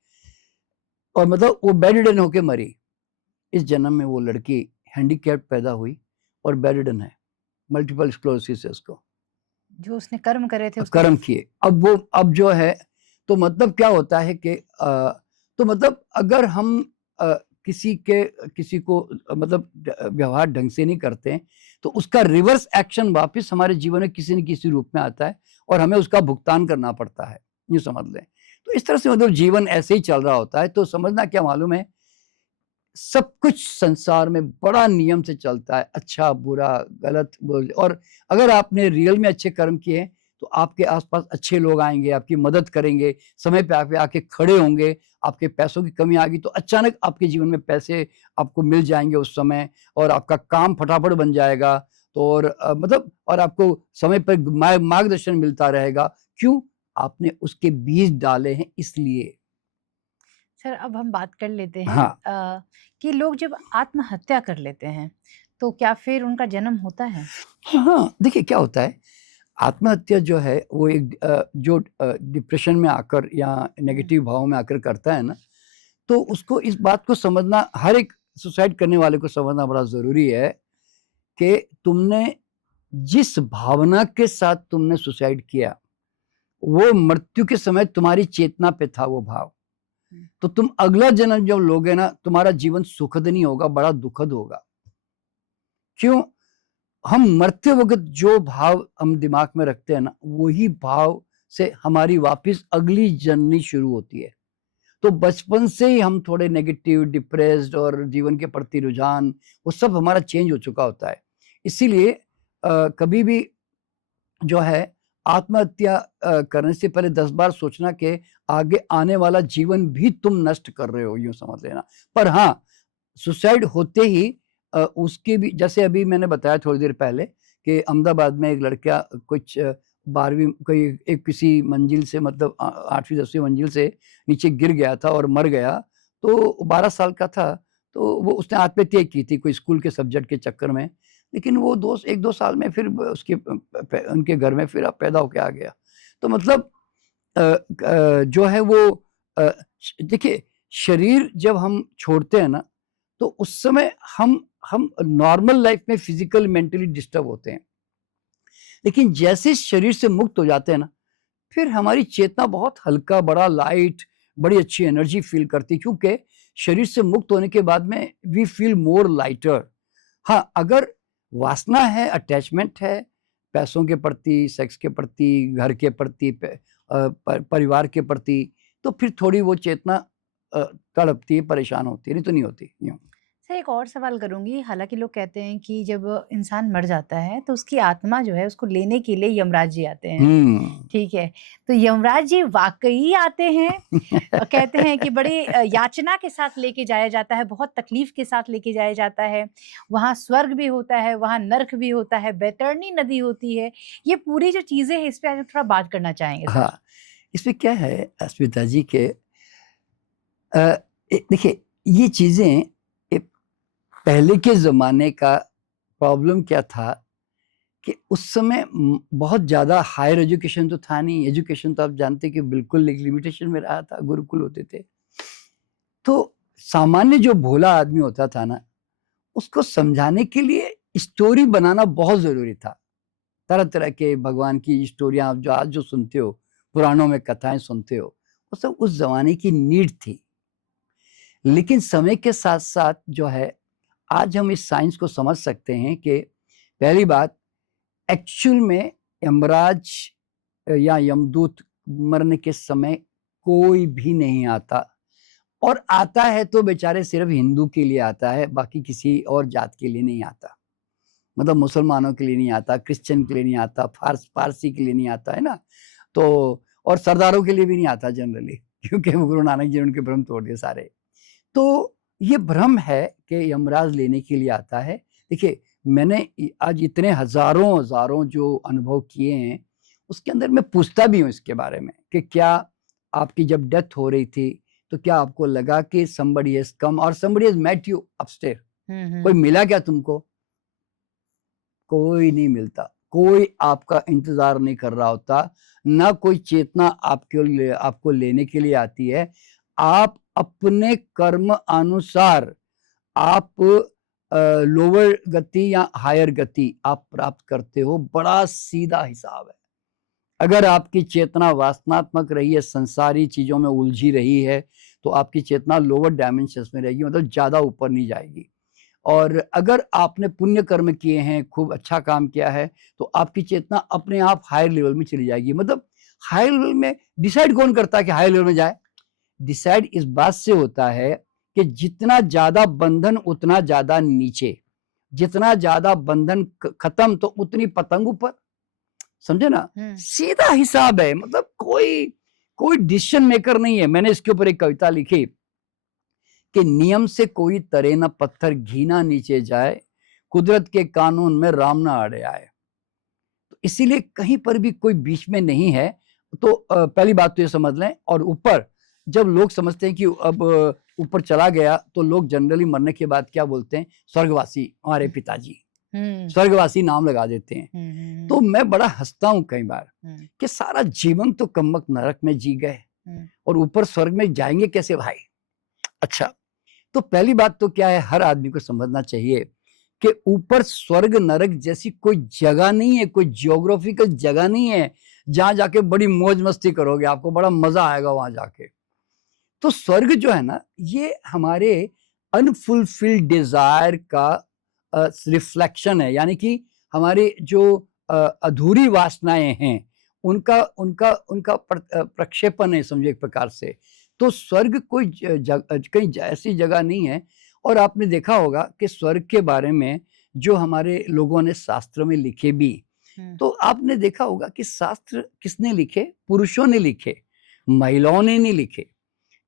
और मतलब वो बेड रिडन होके मरी। इस जन्म में वो लड़की हैंडीकैप पैदा हुई और बेड रिडन है, मल्टीपल स्क्लेरोसिस है उसको। जो उसने कर्म करे थे उसके कर्म किए, अब जो है, तो मतलब क्या होता है कि तो मतलब अगर हम किसी को मतलब व्यवहार ढंग से नहीं करते हैं, तो उसका रिवर्स एक्शन वापस हमारे जीवन में किसी न किसी रूप में आता है, और हमें उसका भुगतान करना पड़ता है, यूँ समझ लें। तो इस तरह से मतलब जीवन ऐसे ही चल रहा होता है। तो समझना क्या मालूम है, सब कुछ संसार में बड़ा नियम से चलता है, अच्छा बुरा गलत और अगर आपने रियल में अच्छे कर्म किए हैं, तो आपके आसपास अच्छे लोग आएंगे, आपकी मदद करेंगे, समय पे आके खड़े होंगे। आपके पैसों की कमी आ गई तो अचानक आपके जीवन में पैसे आपको मिल जाएंगे उस समय, और आपका काम फटाफट बन जाएगा। तो और मतलब और आपको समय पर मार्गदर्शन मिलता रहेगा। क्यों? आपने उसके बीज डाले हैं, इसलिए। सर अब हम बात कर लेते हैं हाँ। कि लोग जब आत्महत्या कर लेते हैं तो क्या फिर उनका जन्म होता है? हाँ, देखिए क्या होता है, आत्महत्या जो है वो एक जो डिप्रेशन में आकर या नेगेटिव भाव में आकर करता है ना, तो उसको इस बात को समझना, हर एक सुसाइड करने वाले को समझना बड़ा ज़रूरी है कि तुमने जिस भावना के साथ तुमने सुसाइड किया, वो मृत्यु के समय तुम्हारी चेतना पे था वो भाव। तो तुम अगला जन्म जब लोगे ना, तुम्हारा जीवन सुखद नहीं होगा, बड़ा दुखद होगा। क्यों? हम मरते वक़्त जो भाव हम दिमाग में रखते हैं ना, वही भाव से हमारी वापस अगली जर्नी शुरू होती है। तो बचपन से ही हम थोड़े नेगेटिव, डिप्रेस्ड और जीवन के प्रति रुझान, वो सब हमारा चेंज हो चुका होता है। इसीलिए कभी भी जो है आत्महत्या करने से पहले 10 बार सोचना कि आगे आने वाला जीवन भी तुम नष्ट कर रहे हो, यूँ समझ लेना। पर हाँ, सुसाइड होते ही उसके भी, जैसे अभी मैंने बताया थोड़ी देर पहले कि अहमदाबाद में एक लड़का कुछ 12वीं कोई एक किसी मंजिल से, मतलब 8वीं 10वीं मंजिल से नीचे गिर गया था और मर गया। तो 12 साल का था, तो वो उसने आत्महत्या की थी कोई स्कूल के सब्जेक्ट के चक्कर में। लेकिन वो 1-2 साल में फिर उसके उनके घर में फिर पैदा होके आ गया। तो मतलब जो है वो देखिए, शरीर जब हम छोड़ते हैं ना, तो उस समय हम नॉर्मल लाइफ में फिजिकल मेंटली डिस्टर्ब होते हैं। लेकिन जैसे शरीर से मुक्त हो जाते हैं ना, फिर हमारी चेतना बहुत हल्का, बड़ा लाइट, बड़ी अच्छी एनर्जी फील करती है, क्योंकि शरीर से मुक्त होने के बाद में वी फील मोर लाइटर। हाँ, अगर वासना है, अटैचमेंट है, पैसों के प्रति, सेक्स के प्रति, घर के प्रति, परिवार के प्रति, तो फिर थोड़ी वो चेतना तड़पती है, परेशान होती है, नहीं तो नहीं होती यूँ। सर एक और सवाल करूँगी, हालाँकि लोग कहते हैं कि जब इंसान मर जाता है तो उसकी आत्मा जो है उसको लेने के लिए यमराज जी आते हैं, हुँ। ठीक है? तो यमराज जी वाक़ई आते हैं? कहते हैं कि बड़ी याचना के साथ लेके जाया जाता है, बहुत तकलीफ़ के साथ लेके जाया जाता है। वहाँ स्वर्ग भी होता है, वहाँ नर्क भी होता है, बैतरणी नदी होती है। ये पूरी जो चीज़ें हैं इस पे आज हम थोड़ा बात करना चाहेंगे सर। हाँ, इसमें क्या है अस्मिता जी के देखिए, ये चीज़ें पहले के ज़माने का प्रॉब्लम क्या था कि उस समय बहुत ज़्यादा हायर एजुकेशन तो था नहीं। एजुकेशन तो आप जानते हैं कि बिल्कुल एक लिमिटेशन में रहा था, गुरुकुल होते थे। तो सामान्य जो भोला आदमी होता था ना, उसको समझाने के लिए स्टोरी बनाना बहुत ज़रूरी था। तरह-तरह के भगवान की स्टोरियाँ आप जो आज जो सुनते हो, पुराणों में कथाएँ सुनते हो, वो सब उस ज़माने की नीड थी। लेकिन समय के साथ-साथ जो है, आज हम इस साइंस को समझ सकते हैं कि पहली बात, एक्चुअल में यमराज या यमदूत मरने के समय कोई भी नहीं आता, और आता है तो बेचारे सिर्फ हिंदू के लिए आता है, बाकी किसी और जात के लिए नहीं आता। मतलब मुसलमानों के लिए नहीं आता, क्रिश्चियन के लिए नहीं आता, पारसी के लिए नहीं आता, है ना? तो और सरदारों के लिए भी नहीं आता जनरली, क्योंकि गुरु नानक जी ने उनके भ्रम तोड़ दिए सारे। तो ये भ्रम है कि यमराज लेने के लिए आता है। देखिए, मैंने आज इतने हजारों हजारों जो अनुभव किए हैं, उसके अंदर मैं पूछता भी हूँ इसके बारे में कि क्या आपकी जब डेथ हो रही थी तो क्या आपको लगा कि somebody has come और somebody has met you upstairs? कोई मिला क्या तुमको? कोई नहीं मिलता, कोई आपका इंतजार नहीं कर रहा होता, ना कोई चेतना आपको लेने के लिए आती है। आप अपने कर्म अनुसार आप लोअर गति या हायर गति आप प्राप्त करते हो। बड़ा सीधा हिसाब है। अगर आपकी चेतना वासनात्मक रही है, संसारी चीजों में उलझी रही है, तो आपकी चेतना लोअर डायमेंशंस में रहेगी, मतलब ज्यादा ऊपर नहीं जाएगी। और अगर आपने पुण्य कर्म किए हैं, खूब अच्छा काम किया है, तो आपकी चेतना अपने आप हायर लेवल में चली जाएगी। मतलब हायर लेवल में डिसाइड कौन करता है कि हायर लेवल में जाए? डिसाइड इस बात से होता है कि जितना ज्यादा बंधन उतना ज्यादा नीचे, जितना ज्यादा बंधन खत्म तो उतनी पतंग ऊपर। समझे ना? सीधा हिसाब है। मतलब कोई डिसीजन मेकर नहीं है। मैंने इसके ऊपर एक कविता लिखी कि नियम से कोई तरे न पत्थर, घी ना नीचे जाए, कुदरत के कानून में राम ना अड़े आए। तो इसीलिए कहीं पर भी कोई बीच में नहीं है। तो पहली बात तो ये समझ लें। और ऊपर जब लोग समझते हैं कि अब ऊपर चला गया, तो लोग जनरली मरने के बाद क्या बोलते हैं? स्वर्गवासी, हमारे पिताजी स्वर्गवासी नाम लगा देते हैं। तो मैं बड़ा हंसता हूं कई बार कि सारा जीवन तो कमबख्त नरक में जी गए और ऊपर स्वर्ग में जाएंगे कैसे भाई? अच्छा, तो पहली बात तो क्या है, हर आदमी को समझना चाहिए कि ऊपर स्वर्ग नरक जैसी कोई जगह नहीं है, कोई जियोग्राफिकल जगह नहीं है जहां जाके बड़ी मौज मस्ती करोगे, आपको बड़ा मजा आएगा वहां जाके। तो स्वर्ग जो है ना, ये हमारे अनफुलफिल्ड डिजायर का रिफ्लेक्शन है। यानी कि हमारी जो अधूरी वासनाएं हैं उनका उनका उनका प्रक्षेपण है, समझे एक प्रकार से। तो स्वर्ग कोई कहीं ऐसी जगह नहीं है। और आपने देखा होगा कि स्वर्ग के बारे में जो हमारे लोगों ने शास्त्र में लिखे भी, तो आपने देखा होगा कि शास्त्र किसने लिखे? पुरुषों ने लिखे, महिलाओं ने नहीं लिखे।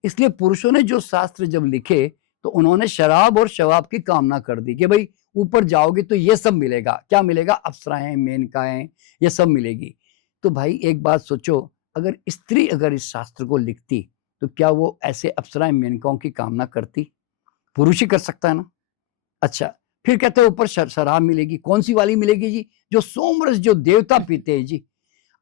इसलिए पुरुषों ने जो शास्त्र जब लिखे तो उन्होंने शराब और शवाब की कामना कर दी कि भाई ऊपर जाओगे तो ये सब मिलेगा। क्या मिलेगा? अप्सराएं, मेनकाएं, ये सब मिलेगी। तो भाई एक बात सोचो, अगर स्त्री अगर इस शास्त्र को लिखती तो क्या वो ऐसे अप्सराएं, मेनकाओं की कामना करती? पुरुष ही कर सकता है ना। अच्छा, फिर कहते हैं ऊपर शराब मिलेगी। कौन सी वाली मिलेगी जी? जो सोमरस, जो देवता पीते हैं जी।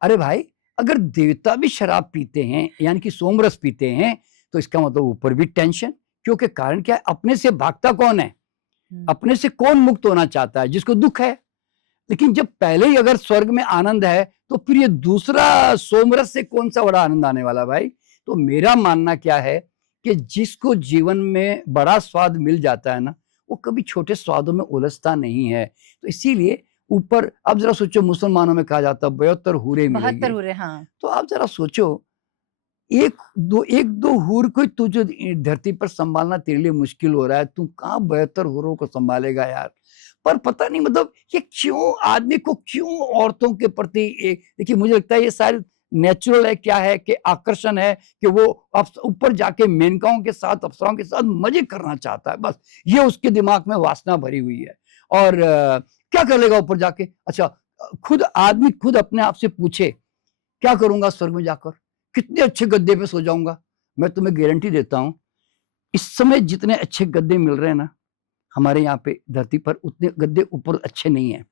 अरे भाई, अगर देवता भी शराब पीते हैं यानी कि सोमरस पीते हैं, तो इसका मतलब ऊपर भी टेंशन। क्योंकि कारण क्या है? अपने से भागता कौन है? अपने से कौन मुक्त होना चाहता है? जिसको दुख है। लेकिन जब पहले ही अगर स्वर्ग में आनंद है, तो फिर ये दूसरा सोमरस से कौन सा बड़ा आनंद आने वाला भाई? तो मेरा मानना क्या है कि जिसको जीवन में बड़ा स्वाद मिल जाता है ना, वो कभी छोटे स्वादों में उलझता नहीं है। तो इसीलिए ऊपर, अब जरा सोचो, मुसलमानों में कहा जाता है 72 हूरें मिलेंगी। 72 हूरें, हाँ। तो आप जरा सोचो, एक दो हूर को तुझे धरती पर संभालना तेरे लिए मुश्किल हो रहा है, तू कहाँ 72 हूरों को संभालेगा यार? पर पता नहीं, मतलब ये क्यों आदमी को, क्यों औरतों के प्रति, देखिए मुझे लगता है ये शायद नेचुरल है। क्या है कि आकर्षण है कि वो ऊपर जाके मेनकाओं के साथ, अप्सराओं के साथ मजे करना चाहता है। बस ये उसके दिमाग में वासना भरी हुई है। और क्या कर लेगा ऊपर जाके? अच्छा, खुद आदमी खुद अपने आप से पूछे, क्या करूंगा स्वर्ग में जाकर? कितने अच्छे गद्दे पे सो जाऊंगा। मैं तुम्हें गारंटी देता हूं, इस समय जितने अच्छे गद्दे मिल रहे हैं ना हमारे यहाँ पे धरती पर, उतने गद्दे ऊपर अच्छे नहीं है,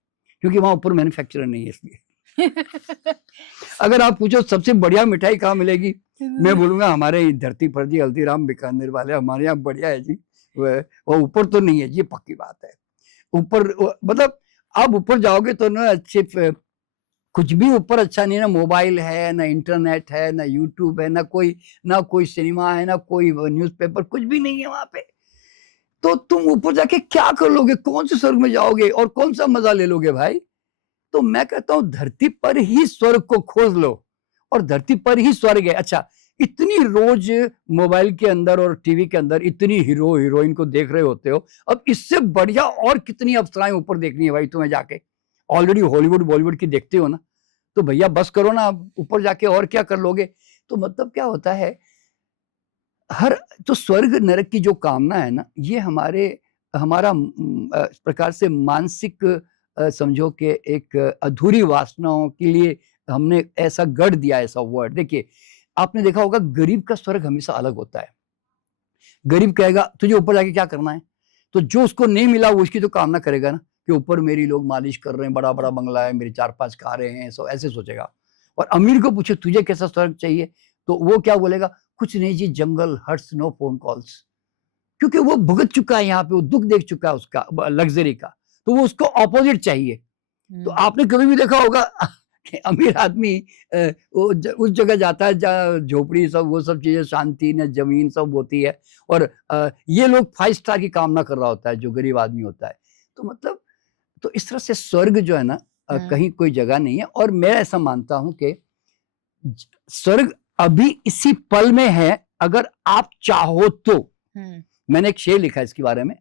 क्योंकि वहां ऊपर मैन्युफैक्चरर नहीं है। इसलिए अगर आप पूछो सबसे बढ़िया मिठाई कहाँ मिलेगी, मैं बोलूंगा हमारे धरती पर जी, हल्दीराम बीकानेर वाले हमारे यहाँ बढ़िया है जी। वो ऊपर तो नहीं है जी, पक्की बात है। ऊपर मतलब आप ऊपर जाओगे तो ना अच्छे, कुछ भी ऊपर अच्छा नहीं है। ना मोबाइल है, ना इंटरनेट है, ना यूट्यूब है, ना कोई सिनेमा है, ना कोई न्यूज़पेपर, कुछ भी नहीं है वहां पे। तो तुम ऊपर जाके क्या कर लोगे? कौन से स्वर्ग में जाओगे और कौन सा मजा ले लोगे भाई? तो मैं कहता हूं धरती पर ही स्वर्ग को खोज लो, और धरती पर ही स्वर्ग है। अच्छा, इतनी रोज मोबाइल के अंदर और टीवी के अंदर इतनी हीरो हीरोइन को देख रहे होते हो, अब इससे बढ़िया और कितनी अप्सराएं ऊपर देखनी है भाई तुम्हें जाके? ऑलरेडी हॉलीवुड बॉलीवुड की देखते हो ना, तो भैया बस करो ना, ऊपर जाके और क्या कर लोगे? तो मतलब क्या होता है, हर तो स्वर्ग नरक की जो कामना है ना, ये हमारे हमारा इस प्रकार से मानसिक समझो कि एक अधूरी वासनाओं के लिए हमने ऐसा गढ़ दिया ऐसा वर्ड। देखिए आपने देखा होगा गरीब का स्वर्ग हमेशा अलग होता है। गरीब कहेगा तुझे ऊपर जाके क्या करना है, तो जो उसको नहीं मिला वो उसकी तो कामना करेगा ना कि ऊपर मेरी लोग मालिश कर रहे हैं, बड़ा बड़ा बंगला है, मेरी 4-5 कारें हैं, सो ऐसे सोचेगा। और अमीर को पूछे तुझे कैसा स्वर्ग चाहिए, तो वो क्या बोलेगा, कुछ नहीं जी, जंगल, हर्ट्स, नो फोन कॉल्स। क्योंकि वो भुगत चुका है, यहाँ पे वो दुख देख चुका है उसका लग्जरी का, तो वो उसको ऑपोजिट चाहिए। तो आपने कभी भी देखा होगा कि अमीर आदमी उस जगह जाता है जहाँ झोपड़ी सब वो सब चीजें, शांति न जमीन सब होती है, और ये लोग 5 स्टार की कामना कर रहा होता है जो गरीब आदमी होता है। तो मतलब तो इस तरह से स्वर्ग जो है ना कहीं कोई जगह नहीं है। और मैं ऐसा मानता हूं कि स्वर्ग अभी इसी पल में है अगर आप चाहो तो। मैंने एक शेर लिखा है इसके बारे में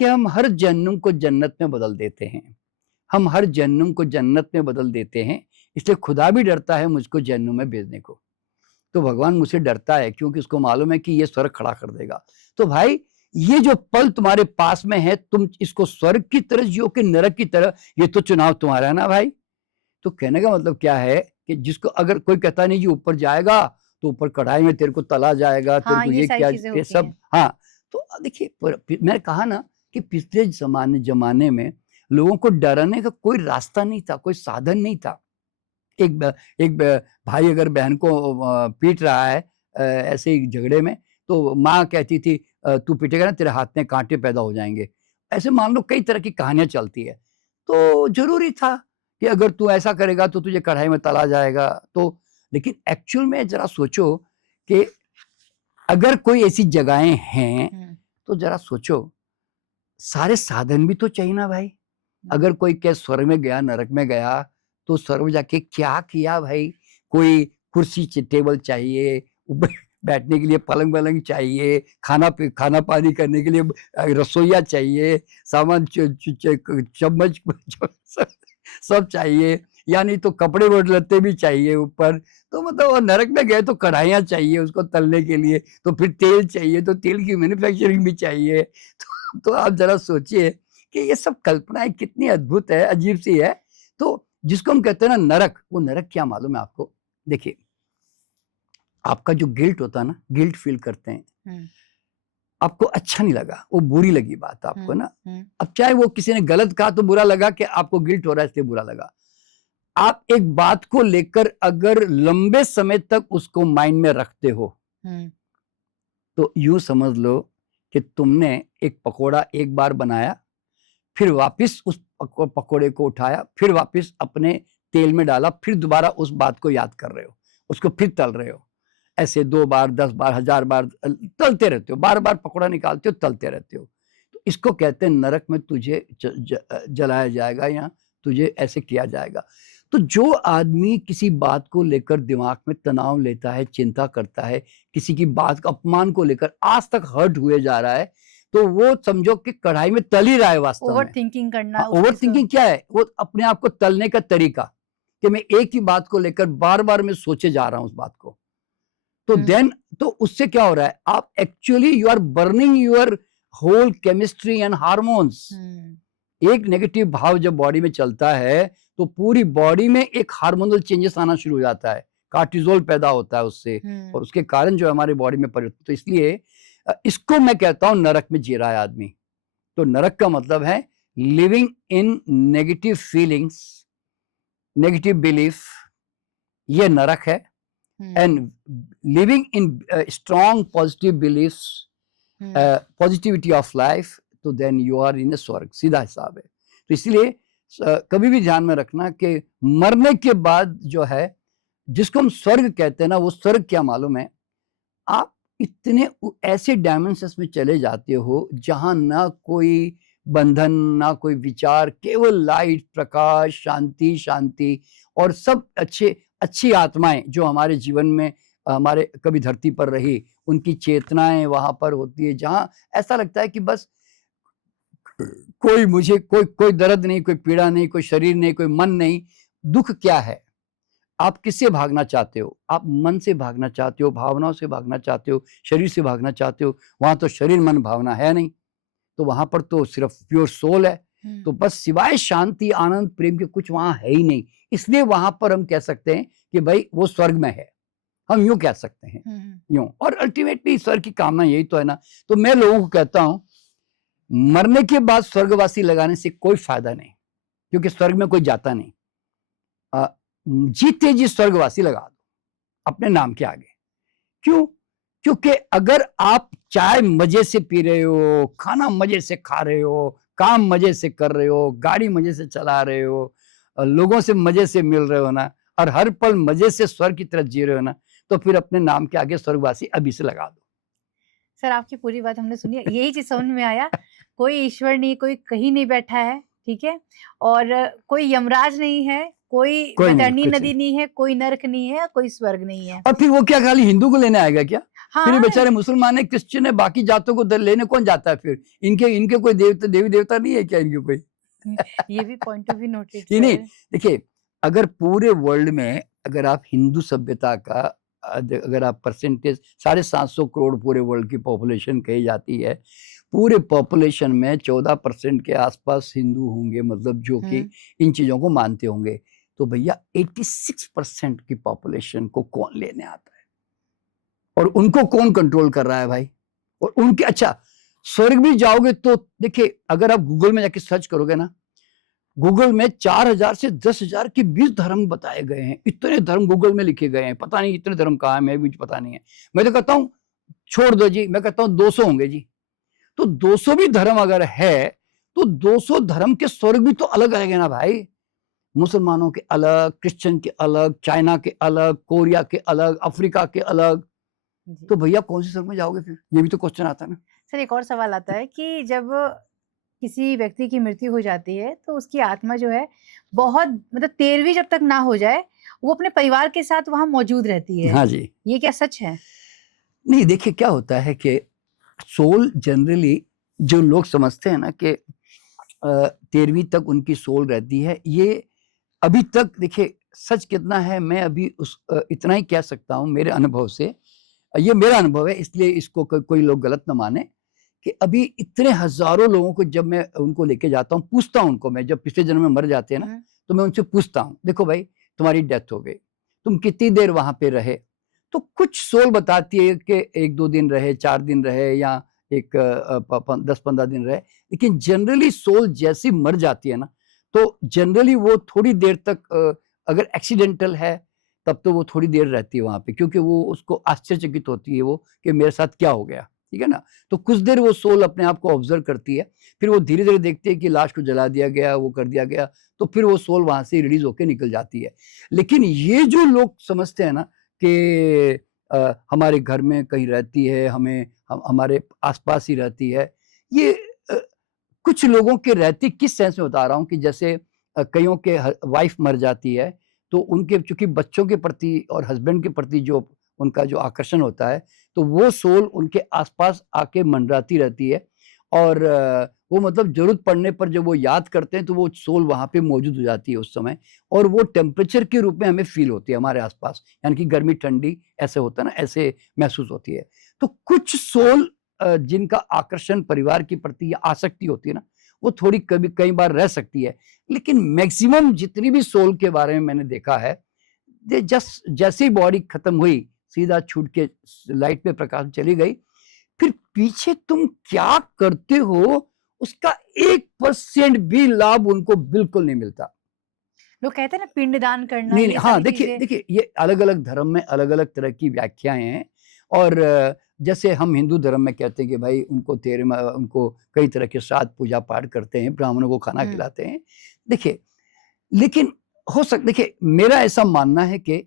कि हम हर जन्म को जन्नत में बदल देते हैं, हम हर जन्म को जन्नत में बदल देते हैं, इसलिए खुदा भी डरता है मुझको जन्म में भेजने को। तो भगवान मुझसे डरता है क्योंकि उसको मालूम है कि ये स्वर्ग खड़ा कर देगा। तो भाई ये जो पल तुम्हारे पास में है, तुम इसको स्वर्ग की तरह जियो कि नरक की तरह, ये तो चुनाव तुम्हारा है ना भाई। तो कहने का मतलब क्या है कि जिसको अगर कोई कहता नहीं जी ऊपर जाएगा तो ऊपर कढ़ाई में तेरे को तला जाएगा, तेरे को ये क्या, ये सब। हाँ, तो देखिए मैंने कहा ना कि पिछले जमाने में लोगों को डरने का कोई रास्ता नहीं था, कोई साधन नहीं था। एक भाई अगर बहन को पीट रहा है ऐसे ही झगड़े में, तो माँ कहती थी तू पीटेगा ना तेरे हाथ में कांटे पैदा हो जाएंगे। ऐसे मान लो कई तरह की कहानियां चलती है। तो जरूरी था कि अगर तू ऐसा करेगा तो तुझे कढ़ाई में तला जाएगा। तो लेकिन एक्चुअल में जरा सोचो कि अगर कोई ऐसी जगहें हैं तो जरा सोचो सारे साधन भी तो चाहिए ना भाई। अगर कोई क्या स्वर्ग में गया, नरक में गया, तो स्वर्ग में जाके क्या किया भाई? कोई कुर्सी टेबल चाहिए, बैठने के लिए पलंग वलंग चाहिए, खाना पानी करने के लिए रसोईया चाहिए, सामान चम्मच सब चाहिए, या नहीं तो कपड़े लत्ते भी चाहिए ऊपर। तो मतलब नरक में गए तो कढ़ाइयाँ चाहिए उसको तलने के लिए, तो फिर तेल चाहिए, तो तेल की मैन्युफैक्चरिंग भी चाहिए। तो आप जरा सोचिए कि ये सब कल्पनाएं कितनी अद्भुत है, अजीब सी है। तो जिसको हम कहते हैं ना नरक, वो नरक क्या मालूम है आपको? देखिए आपका जो गिल्ट होता है ना, गिल्ट फील करते हैं, आपको अच्छा नहीं लगा, वो बुरी लगी बात आपको ना। अब चाहे वो किसी ने गलत कहा तो बुरा लगा कि आपको गिल्ट हो रहा है इसलिए बुरा लगा। आप एक बात को लेकर अगर लंबे समय तक उसको माइंड में रखते हो तो यूं समझ लो कि तुमने एक पकोड़ा एक बार बनाया, फिर वापस उस पकोड़े को उठाया, फिर वापस अपने तेल में डाला, फिर दोबारा उस बात को याद कर रहे हो, उसको फिर तल रहे हो। ऐसे 2 बार, 10 बार, 1000 बार तलते रहते हो, बार बार पकोड़ा निकालते हो, तलते रहते हो। तो इसको कहते हैं नरक में तुझे जलाया जाएगा या तुझे ऐसे किया जाएगा। तो जो आदमी किसी बात को लेकर दिमाग में तनाव लेता है, चिंता करता है, किसी की बात का अपमान को लेकर आज तक हर्ट हुए जा रहा है, तो वो समझो कि कढ़ाई में तल ही रहा है वास्तव में। ओवर थिंकिंग करना। ओवर थिंकिंग क्या है? वो अपने आप को तलने का तरीका कि मैं एक ही बात को लेकर बार बार मैं सोचे जा रहा हूं उस बात को। तो देन तो उससे क्या हो रहा है, आप actually you are burning your whole chemistry and hormones. एक नेगेटिव भाव जब बॉडी में चलता है तो पूरी बॉडी में एक हार्मोनल चेंजेस आना शुरू हो जाता है, कार्टिजोल पैदा होता है उससे, और उसके कारण जो हमारे बॉडी में परिवर्तन। तो इसलिए इसको मैं कहता हूं नरक में जी रहा है आदमी। तो नरक का मतलब है living in negative feelings, negative belief, ये नरक है। And living in strong positive beliefs, positivity of life, तो देन यू आर इन ए स्वर्ग, सीधा हिसाब है। तो इसलिए कभी भी ध्यान में रखना कि मरने के बाद जो है जिसको हम स्वर्ग कहते हैं ना, वो स्वर्ग क्या मालूम है, आप इतने ऐसे डायमेंशंस में चले जाते हो जहां ना कोई बंधन, ना कोई विचार, केवल लाइट, प्रकाश, शांति शांति, और सब अच्छी आत्माएं जो हमारे जीवन में हमारे कभी धरती पर रही, उनकी चेतनाएं वहां पर होती है, जहां ऐसा लगता है कि बस कोई दर्द नहीं, कोई पीड़ा नहीं, कोई शरीर नहीं, कोई मन नहीं। दुख क्या है? आप किससे भागना चाहते हो? आप मन से भागना चाहते हो, भावनाओं से भागना चाहते हो, शरीर से भागना चाहते हो। वहां तो शरीर मन भावना है नहीं। तो वहां पर तो सिर्फ प्योर सोल है, तो बस सिवाय शांति आनंद प्रेम के कुछ वहां है ही नहीं। इसलिए वहां पर हम कह सकते हैं कि भाई वो स्वर्ग में है, हम यूं कह सकते हैं यूं। और अल्टीमेटली ईश्वर की कामना यही तो है ना। तो मैं लोगों को कहता हूं, मरने के बाद स्वर्गवासी लगाने से कोई फायदा नहीं, क्योंकि स्वर्ग में कोई जाता नहीं। जीते जी स्वर्गवासी लगा दो अपने नाम के आगे। क्यों? क्योंकि अगर आप चाय मजे से पी रहे हो, खाना मजे से खा रहे हो, काम मजे से कर रहे हो, गाड़ी मजे से चला रहे हो, लोगों से मजे से मिल रहे हो ना, और हर पल मजे से स्वर्ग की तरफ जी रहे हो ना, तो फिर अपने नाम के आगे स्वर्गवासी अभी से लगा दो। सर आपकी पूरी बात हमने सुनी, यही चीज समझ में आया। कोई ईश्वर नहीं, कोई कहीं नहीं बैठा है, ठीक है, और कोई यमराज नहीं है, कोई वैतरणी नदी नहीं है, कोई नरक नहीं है, कोई स्वर्ग नहीं है। और फिर वो क्या खाली हिंदू को लेने आएगा क्या? हाँ, फिर बेचारे मुसलमान है, क्रिश्चियन है, बाकी जातों को लेने कौन जाता है फिर? इनके कोई देवता देवी देवता नहीं है क्या इनके कोई? ये भी पॉइंट ऑफ व्यू नोटेड। नहीं, देखिए, अगर पूरे वर्ल्ड में अगर आप हिंदू सभ्यता का अगर आप परसेंटेज 750 करोड़ पूरे वर्ल्ड की पॉपुलेशन कही जाती है, पूरे पॉपुलेशन में 14% के आसपास हिंदू होंगे, मतलब जो कि इन चीजों को मानते होंगे। तो भैया 86% की पॉपुलेशन को कौन लेने आता है, और उनको कौन कंट्रोल कर रहा है भाई? और उनके, अच्छा, स्वर्ग भी जाओगे तो देखिए, अगर आप गूगल में जाके सर्च करोगे ना, गूगल में 4000 से 10,000 के 20 धर्म बताए गए हैं। इतने धर्म गूगल में लिखे गए हैं, पता नहीं इतने धर्म कहाँ है, मैं भी पता नहीं है। मैं तो कहता हूँ छोड़ दो जी, मैं कहता हूँ 200 होंगे जी। तो 200 भी धर्म अगर है तो 200 धर्म के स्वर्ग भी तो अलग रहेंगे ना भाई। मुसलमानों के अलग, क्रिश्चियन के अलग, चाइना के अलग, कोरिया के अलग, अफ्रीका के अलग। तो भैया कौन से स्वर्ग में जाओगे फिर? ये भी तो क्वेश्चन आता है ना। सर एक और सवाल आता है कि जब किसी व्यक्ति की मृत्यु हो जाती है तो उसकी आत्मा जो है बहुत, मतलब 13वीं जब तक ना हो जाए, वो अपने परिवार के साथ वहां मौजूद रहती है। हाँ जी। ये क्या सच है? नहीं, देखिए क्या होता है कि सोल जनरली जो लोग समझते हैं ना कि 13वीं तक उनकी सोल रहती है, ये अभी तक, देखिए सच कितना है, मैं अभी इतना ही कह सकता हूँ मेरे अनुभव से। ये मेरा अनुभव है, इसलिए इसको कोई लोग गलत ना माने, कि अभी इतने हजारों लोगों को जब मैं उनको लेके जाता हूँ, पूछता हूँ उनको, मैं जब पिछले जन्म में मर जाते हैं ना, तो मैं उनसे पूछता हूँ, देखो भाई तुम्हारी डेथ हो गई, तुम कितनी देर वहां पे रहे? तो कुछ सोल बताती है कि 1-2 दिन रहे, 4 दिन रहे, या 10-15 दिन रहे। लेकिन जनरली सोल जैसी मर जाती है ना, तो जनरली वो थोड़ी देर तक, अगर एक्सीडेंटल है तब तो वो थोड़ी देर रहती है वहां पे, क्योंकि वो उसको आश्चर्यचकित होती है वो कि मेरे साथ क्या हो गया, ठीक है ना। तो कुछ देर वो सोल अपने आप को ऑब्जर्व करती है, फिर वो धीरे धीरे देखती है कि लाश को जला दिया गया, वो कर दिया गया, तो फिर वो सोल वहां से रिलीज होकर निकल जाती है। लेकिन ये जो लोग समझते हैं ना कि हमारे घर में कहीं रहती है, हमारे आसपास ही रहती है, ये कुछ लोगों के रहती, किस सेंस में बता रहा हूँ कि जैसे कईयों के वाइफ मर जाती है, तो उनके चूंकि बच्चों के प्रति और हस्बैंड के प्रति जो उनका जो आकर्षण होता है, तो वो सोल उनके आसपास आके मंडराती रहती है, और वो मतलब जरूरत पड़ने पर जब वो याद करते हैं तो वो सोल वहां पे मौजूद हो जाती है उस समय, और वो टेम्परेचर के रूप में हमें फील होती है हमारे आसपास, यानी कि गर्मी ठंडी ऐसे होता है ना, ऐसे महसूस होती है। तो कुछ सोल जिनका आकर्षण परिवार के प्रति या आसक्ति होती है ना, वो थोड़ी कई बार रह सकती है। लेकिन मैक्सिमम जितनी भी सोल के बारे में मैंने देखा है, जस्ट जैसे ही बॉडी खत्म हुई, सीधा छूट के लाइट में प्रकाश चली गई, फिर पीछे तुम क्या करते हो उसका 1% भी लाभ उनको बिल्कुल नहीं मिलता। लोग कहते हैं ना पिंडदान करना, नहीं, ये हाँ, सारी चीजें। देखिए ये अलग अलग धर्म में अलग अलग तरह की व्याख्याएं हैं, और जैसे हम हिंदू धर्म में कहते हैं कि भाई उनको कई तरह के श्राद्ध पूजा पाठ करते हैं, ब्राह्मणों को खाना खिलाते हैं। देखिए, लेकिन देखिए मेरा ऐसा मानना है कि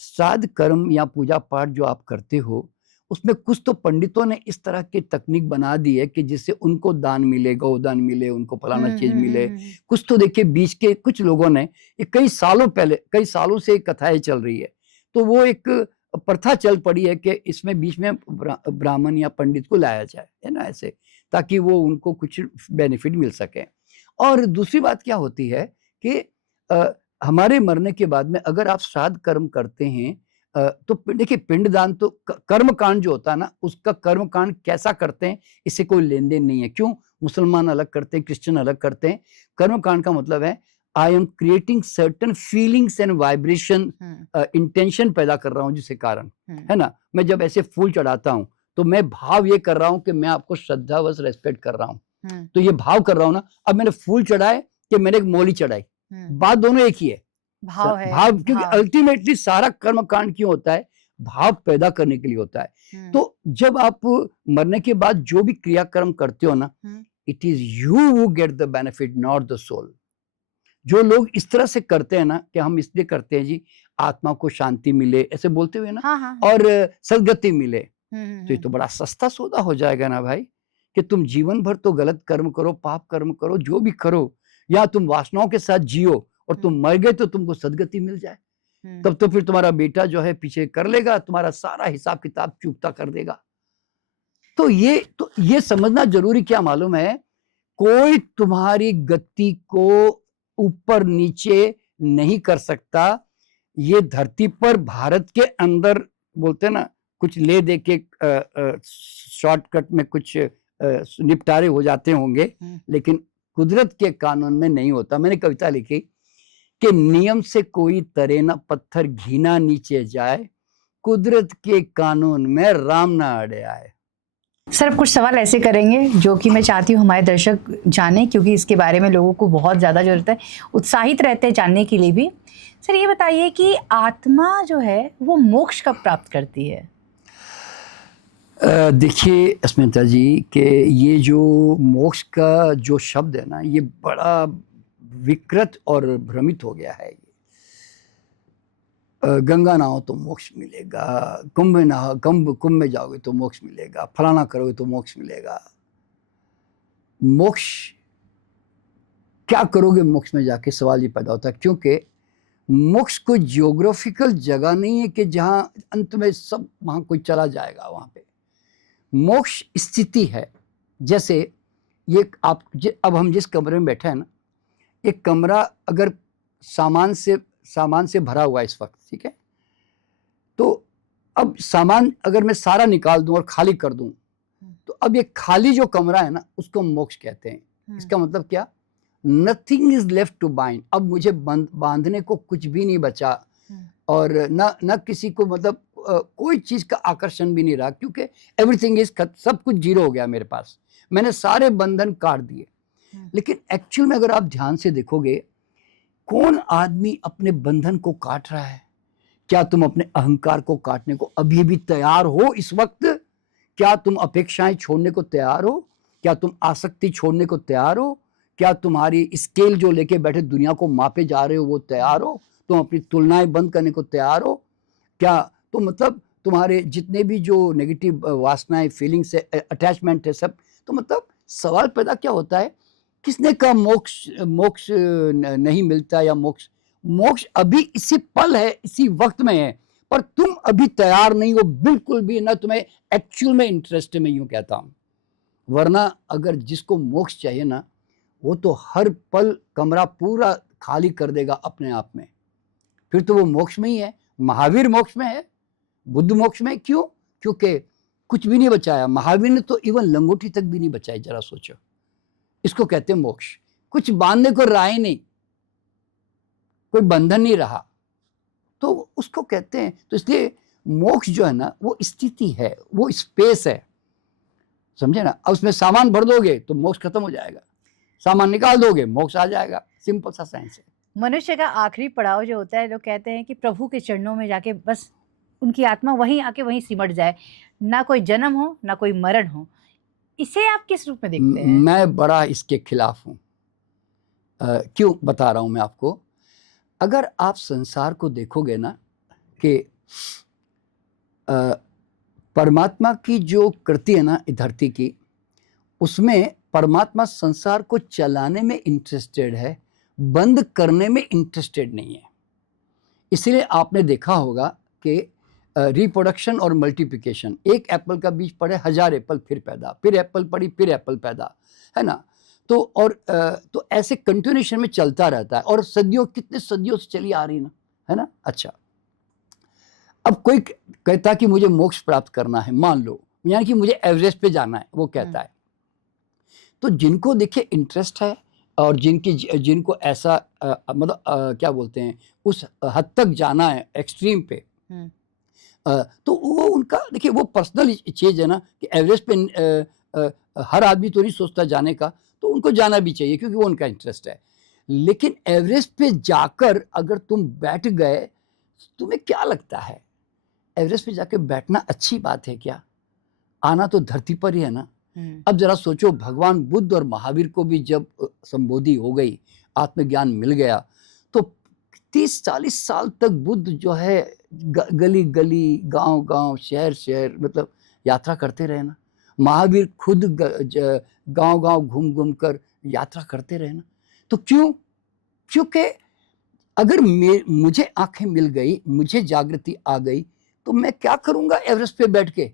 श्राद्ध कर्म या पूजा पाठ जो आप करते हो, उसमें कुछ तो पंडितों ने इस तरह की तकनीक बना दी है कि जिससे उनको दान मिले, गौदान मिले, उनको फलाना चीज मिले। कुछ तो देखिए बीच के कुछ लोगों ने, ये कई सालों से कथाएं चल रही है, तो वो एक प्रथा चल पड़ी है कि इसमें बीच में ब्राह्मण या पंडित को लाया जाए, है ना, ऐसे, ताकि वो उनको कुछ बेनिफिट मिल सके। और दूसरी बात क्या होती है कि हमारे मरने के बाद में अगर आप श्राद्ध कर्म करते हैं, तो देखिए पिंडदान तो कर्म कांड जो होता है ना, उसका कर्म कांड कैसा करते हैं इससे कोई लेन देन नहीं है। क्यों? मुसलमान अलग करते हैं, क्रिश्चियन अलग करते हैं। कर्म कांड का मतलब है I am creating certain feelings and vibration, intention पैदा कर रहा हूँ जिसके कारण, है ना। मैं जब ऐसे फूल चढ़ाता हूँ तो मैं भाव ये कर रहा हूँ कि मैं आपको श्रद्धावश रेस्पेक्ट कर रहा हूँ, तो ये भाव कर रहा हूँ ना। अब मैंने फूल चढ़ाए कि मैंने एक मौली चढ़ाई, बात दोनों एक ही है, भाव है, भाव, क्योंकि भाव। अल्टीमेटली सारा कर्म कांड क्यों होता है, भाव पैदा करने के लिए होता है। तो जब आप मरने के बाद जो भी क्रियाक्रम करते हो ना, it is you who get the benefit, not the soul. जो लोग इस तरह से करते हैं ना कि हम इसलिए करते हैं जी आत्मा को शांति मिले, ऐसे बोलते हुए ना, हाँ। और सदगति मिले, तो ये तो बड़ा सस्ता सौदा हो जाएगा ना भाई, कि तुम जीवन भर तो गलत कर्म करो, पाप कर्म करो, जो भी करो, या तुम वासनाओं के साथ जियो और तुम मर गए तो तुमको सदगति मिल जाए। तब तो फिर तुम्हारा बेटा जो है पीछे कर लेगा, तुम्हारा सारा हिसाब किताब चूकता कर देगा। तो ये समझना जरूरी क्या मालूम है, कोई तुम्हारी गति को ऊपर नीचे नहीं कर सकता। ये धरती पर भारत के अंदर बोलते ना कुछ ले दे के शॉर्टकट में कुछ निपटारे हो जाते होंगे, लेकिन कुदरत के कानून में नहीं होता। मैंने कविता लिखी कि नियम से कोई तरे ना पत्थर घीना नीचे जाए, कुदरत के कानून में राम ना अड़े आए। सर अब कुछ सवाल ऐसे करेंगे जो कि मैं चाहती हूँ हमारे दर्शक जाने, क्योंकि इसके बारे में लोगों को बहुत ज़्यादा जरूरत है, उत्साहित रहते हैं जानने के लिए भी। सर ये बताइए कि आत्मा जो है वो मोक्ष कब प्राप्त करती है? देखिए स्मिता जी कि ये जो मोक्ष का जो शब्द है ना, ये बड़ा विकृत और भ्रमित हो गया है। गंगा नहाओ तो मोक्ष मिलेगा, कुंभ में जाओगे तो मोक्ष मिलेगा, फलाना करोगे तो मोक्ष मिलेगा। मोक्ष क्या करोगे मोक्ष में जाके, सवाल ये पैदा होता है, क्योंकि मोक्ष कोई जियोग्राफिकल जगह नहीं है कि जहां अंत में सब वहां कोई चला जाएगा। वहां पे मोक्ष स्थिति है। जैसे ये अब हम जिस कमरे में बैठे हैं ना, एक कमरा अगर सामान से भरा हुआ है इस वक्त, ठीक है, तो अब सामान अगर मैं सारा निकाल दूं और खाली कर दूं, तो अब ये खाली जो कमरा है ना, उसको मोक्ष कहते हैं। इसका मतलब क्या, nothing is left to bind. अब मुझे बांधने को कुछ भी नहीं बचा, और न किसी को मतलब कोई चीज का आकर्षण भी नहीं रहा, क्योंकि एवरीथिंग इज, सब कुछ जीरो हो गया मेरे पास, मैंने सारे बंधन काट दिए। लेकिन एक्चुअल में अगर आप ध्यान से देखोगे, कौन आदमी अपने बंधन को काट रहा है? क्या तुम अपने अहंकार को काटने को अभी भी तैयार हो इस वक्त? क्या तुम अपेक्षाएं छोड़ने को तैयार हो? क्या तुम आसक्ति छोड़ने को तैयार हो? क्या तुम्हारी स्केल जो लेके बैठे दुनिया को मापे जा रहे हो वो तैयार हो? तुम अपनी तुलनाएं बंद करने को तैयार हो? क्या तो मतलब तुम्हारे जितने भी जो नेगेटिव वासनाएं, फीलिंग्स है, अटैचमेंट है, सब, तो मतलब सवाल पैदा क्या होता है, किसने कहा मोक्ष नहीं मिलता, या मोक्ष अभी इसी पल है, इसी वक्त में है, पर तुम अभी तैयार नहीं हो बिल्कुल भी, ना तुम्हें एक्चुअल में इंटरेस्ट है, मैं यूं कहता हूं। वरना अगर जिसको मोक्ष चाहिए ना, वो तो हर पल कमरा पूरा खाली कर देगा अपने आप में, फिर तो वो मोक्ष में ही है। महावीर मोक्ष में है, बुद्ध मोक्ष में। क्यों? क्योंकि कुछ भी नहीं बचाया। महावीर ने तो इवन लंगोटी तक भी नहीं बचाई, जरा सोचो। इसको कहते हैं मोक्ष। कुछ बांधने को रहा ही नहीं, कोई बंधन नहीं रहा, तो उसको कहते हैं। तो इसलिए मोक्ष जो है ना, वो स्थिति है, वो स्पेस है, समझे ना। अब उसमें सामान भर दोगे तो मोक्ष खत्म हो जाएगा, सामान निकाल दोगे मोक्ष आ जाएगा। सिंपल सा साइंस है। मनुष्य का आखिरी पड़ाव जो होता है, लोग कहते हैं कि प्रभु के चरणों में जाके बस उनकी आत्मा वहीं आके वहीं सिमट जाए, ना कोई जन्म हो ना कोई मरण हो। इसे आप किस रूप में देखते हैं? मैं बड़ा इसके खिलाफ हूं। क्यों बता रहा हूं मैं आपको। अगर आप संसार को देखोगे ना कि परमात्मा की जो कृति है ना धरती की, उसमें परमात्मा संसार को चलाने में इंटरेस्टेड है, बंद करने में इंटरेस्टेड नहीं है। इसलिए आपने देखा होगा कि रिप्रोडक्शन और मल्टीप्लिकेशन, एक एप्पल का बीज पड़े 1000 एप्पल फिर पैदा, फिर एप्पल पड़ी फिर एप्पल पैदा, है ना। तो ऐसे कंटिन्यूएशन में चलता रहता है, और सदियों, कितने सदियों से चली आ रही ना, है ना। अच्छा, अब कोई कहता कि मुझे मोक्ष प्राप्त करना है, मान लो, यानी कि मुझे एवरेस्ट पे जाना है, वो कहता है, तो जिनको देखिए इंटरेस्ट है और जिनको ऐसा मतलब क्या बोलते हैं, उस हद तक जाना है एक्सट्रीम पे, हम्म, तो वो उनका देखिए वो पर्सनल चीज़ है ना कि एवरेस्ट पे हर आदमी तो नहीं सोचता जाने का, तो उनको जाना भी चाहिए क्योंकि वो उनका इंटरेस्ट है। लेकिन एवरेस्ट पे जाकर अगर तुम बैठ गए, तुम्हें क्या लगता है एवरेस्ट पे जाके बैठना अच्छी बात है क्या? आना तो धरती पर ही है ना। अब जरा सोचो, भगवान बुद्ध और महावीर को भी जब संबोधि हो गई, आत्मज्ञान मिल गया, तो 30-40 साल तक बुद्ध जो है गली गली, गांव गांव, शहर शहर मतलब यात्रा करते रहे ना। महावीर खुद गांव गांव घूम घूम कर यात्रा करते रहे ना। तो क्यों? क्योंकि अगर मुझे आंखें मिल गई, मुझे जागृति आ गई, तो मैं क्या करूंगा एवरेस्ट पे बैठ के?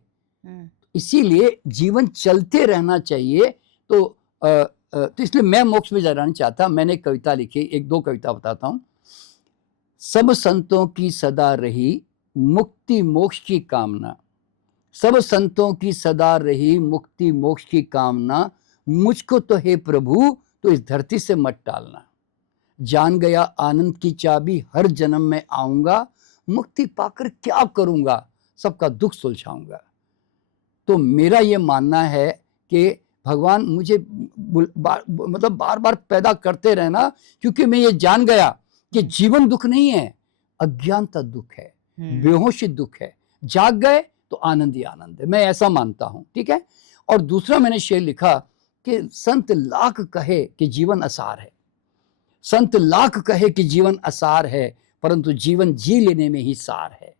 इसीलिए जीवन चलते रहना चाहिए। तो इसलिए मैं मोक्ष में जाना नहीं चाहता। मैंने एक कविता लिखी, एक दो कविता बताता हूं। सब संतों की सदा रही मुक्ति मोक्ष की कामना, सब संतों की सदा रही मुक्ति मोक्ष की कामना, मुझको तो हे प्रभु तो इस धरती से मत टालना। जान गया आनंद की चाबी, हर जन्म में आऊंगा, मुक्ति पाकर क्या करूंगा, सबका दुख सुलझाऊंगा। तो मेरा ये मानना है कि भगवान मुझे मतलब बार बार पैदा करते रहना, क्योंकि मैं ये जान गया कि जीवन दुख नहीं है, अज्ञानता दुख है, बेहोशी दुख है। जाग गए तो आनंद ही आनंद है, मैं ऐसा मानता हूं। ठीक है। और दूसरा मैंने शेर लिखा कि संत लाख कहे कि जीवन असार है, संत लाख कहे कि जीवन असार है, परंतु जीवन जी लेने में ही सार है।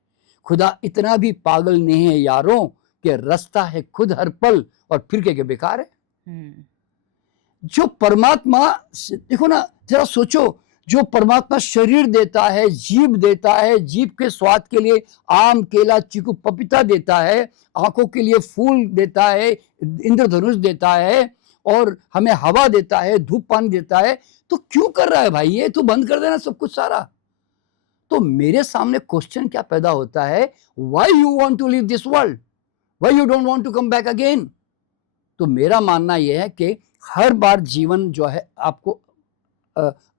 खुदा इतना भी पागल नहीं है यारों कि रास्ता है खुद हर पल और फिर के बेकार है। जो परमात्मा, देखो ना जरा सोचो, जो परमात्मा शरीर देता है, जीभ देता है, जीभ के स्वाद के लिए आम, केला, चीकू, पपीता देता है, आंखों के लिए फूल देता है, इंद्रधनुष देता है, और हमें हवा देता है, धूप पानी देता है, तो क्यों कर रहा है भाई ये? तो बंद कर देना सब कुछ सारा। तो मेरे सामने क्वेश्चन क्या पैदा होता है, why you want to leave this world, why you don't want to come back again? तो मेरा मानना यह है कि हर बार जीवन जो है आपको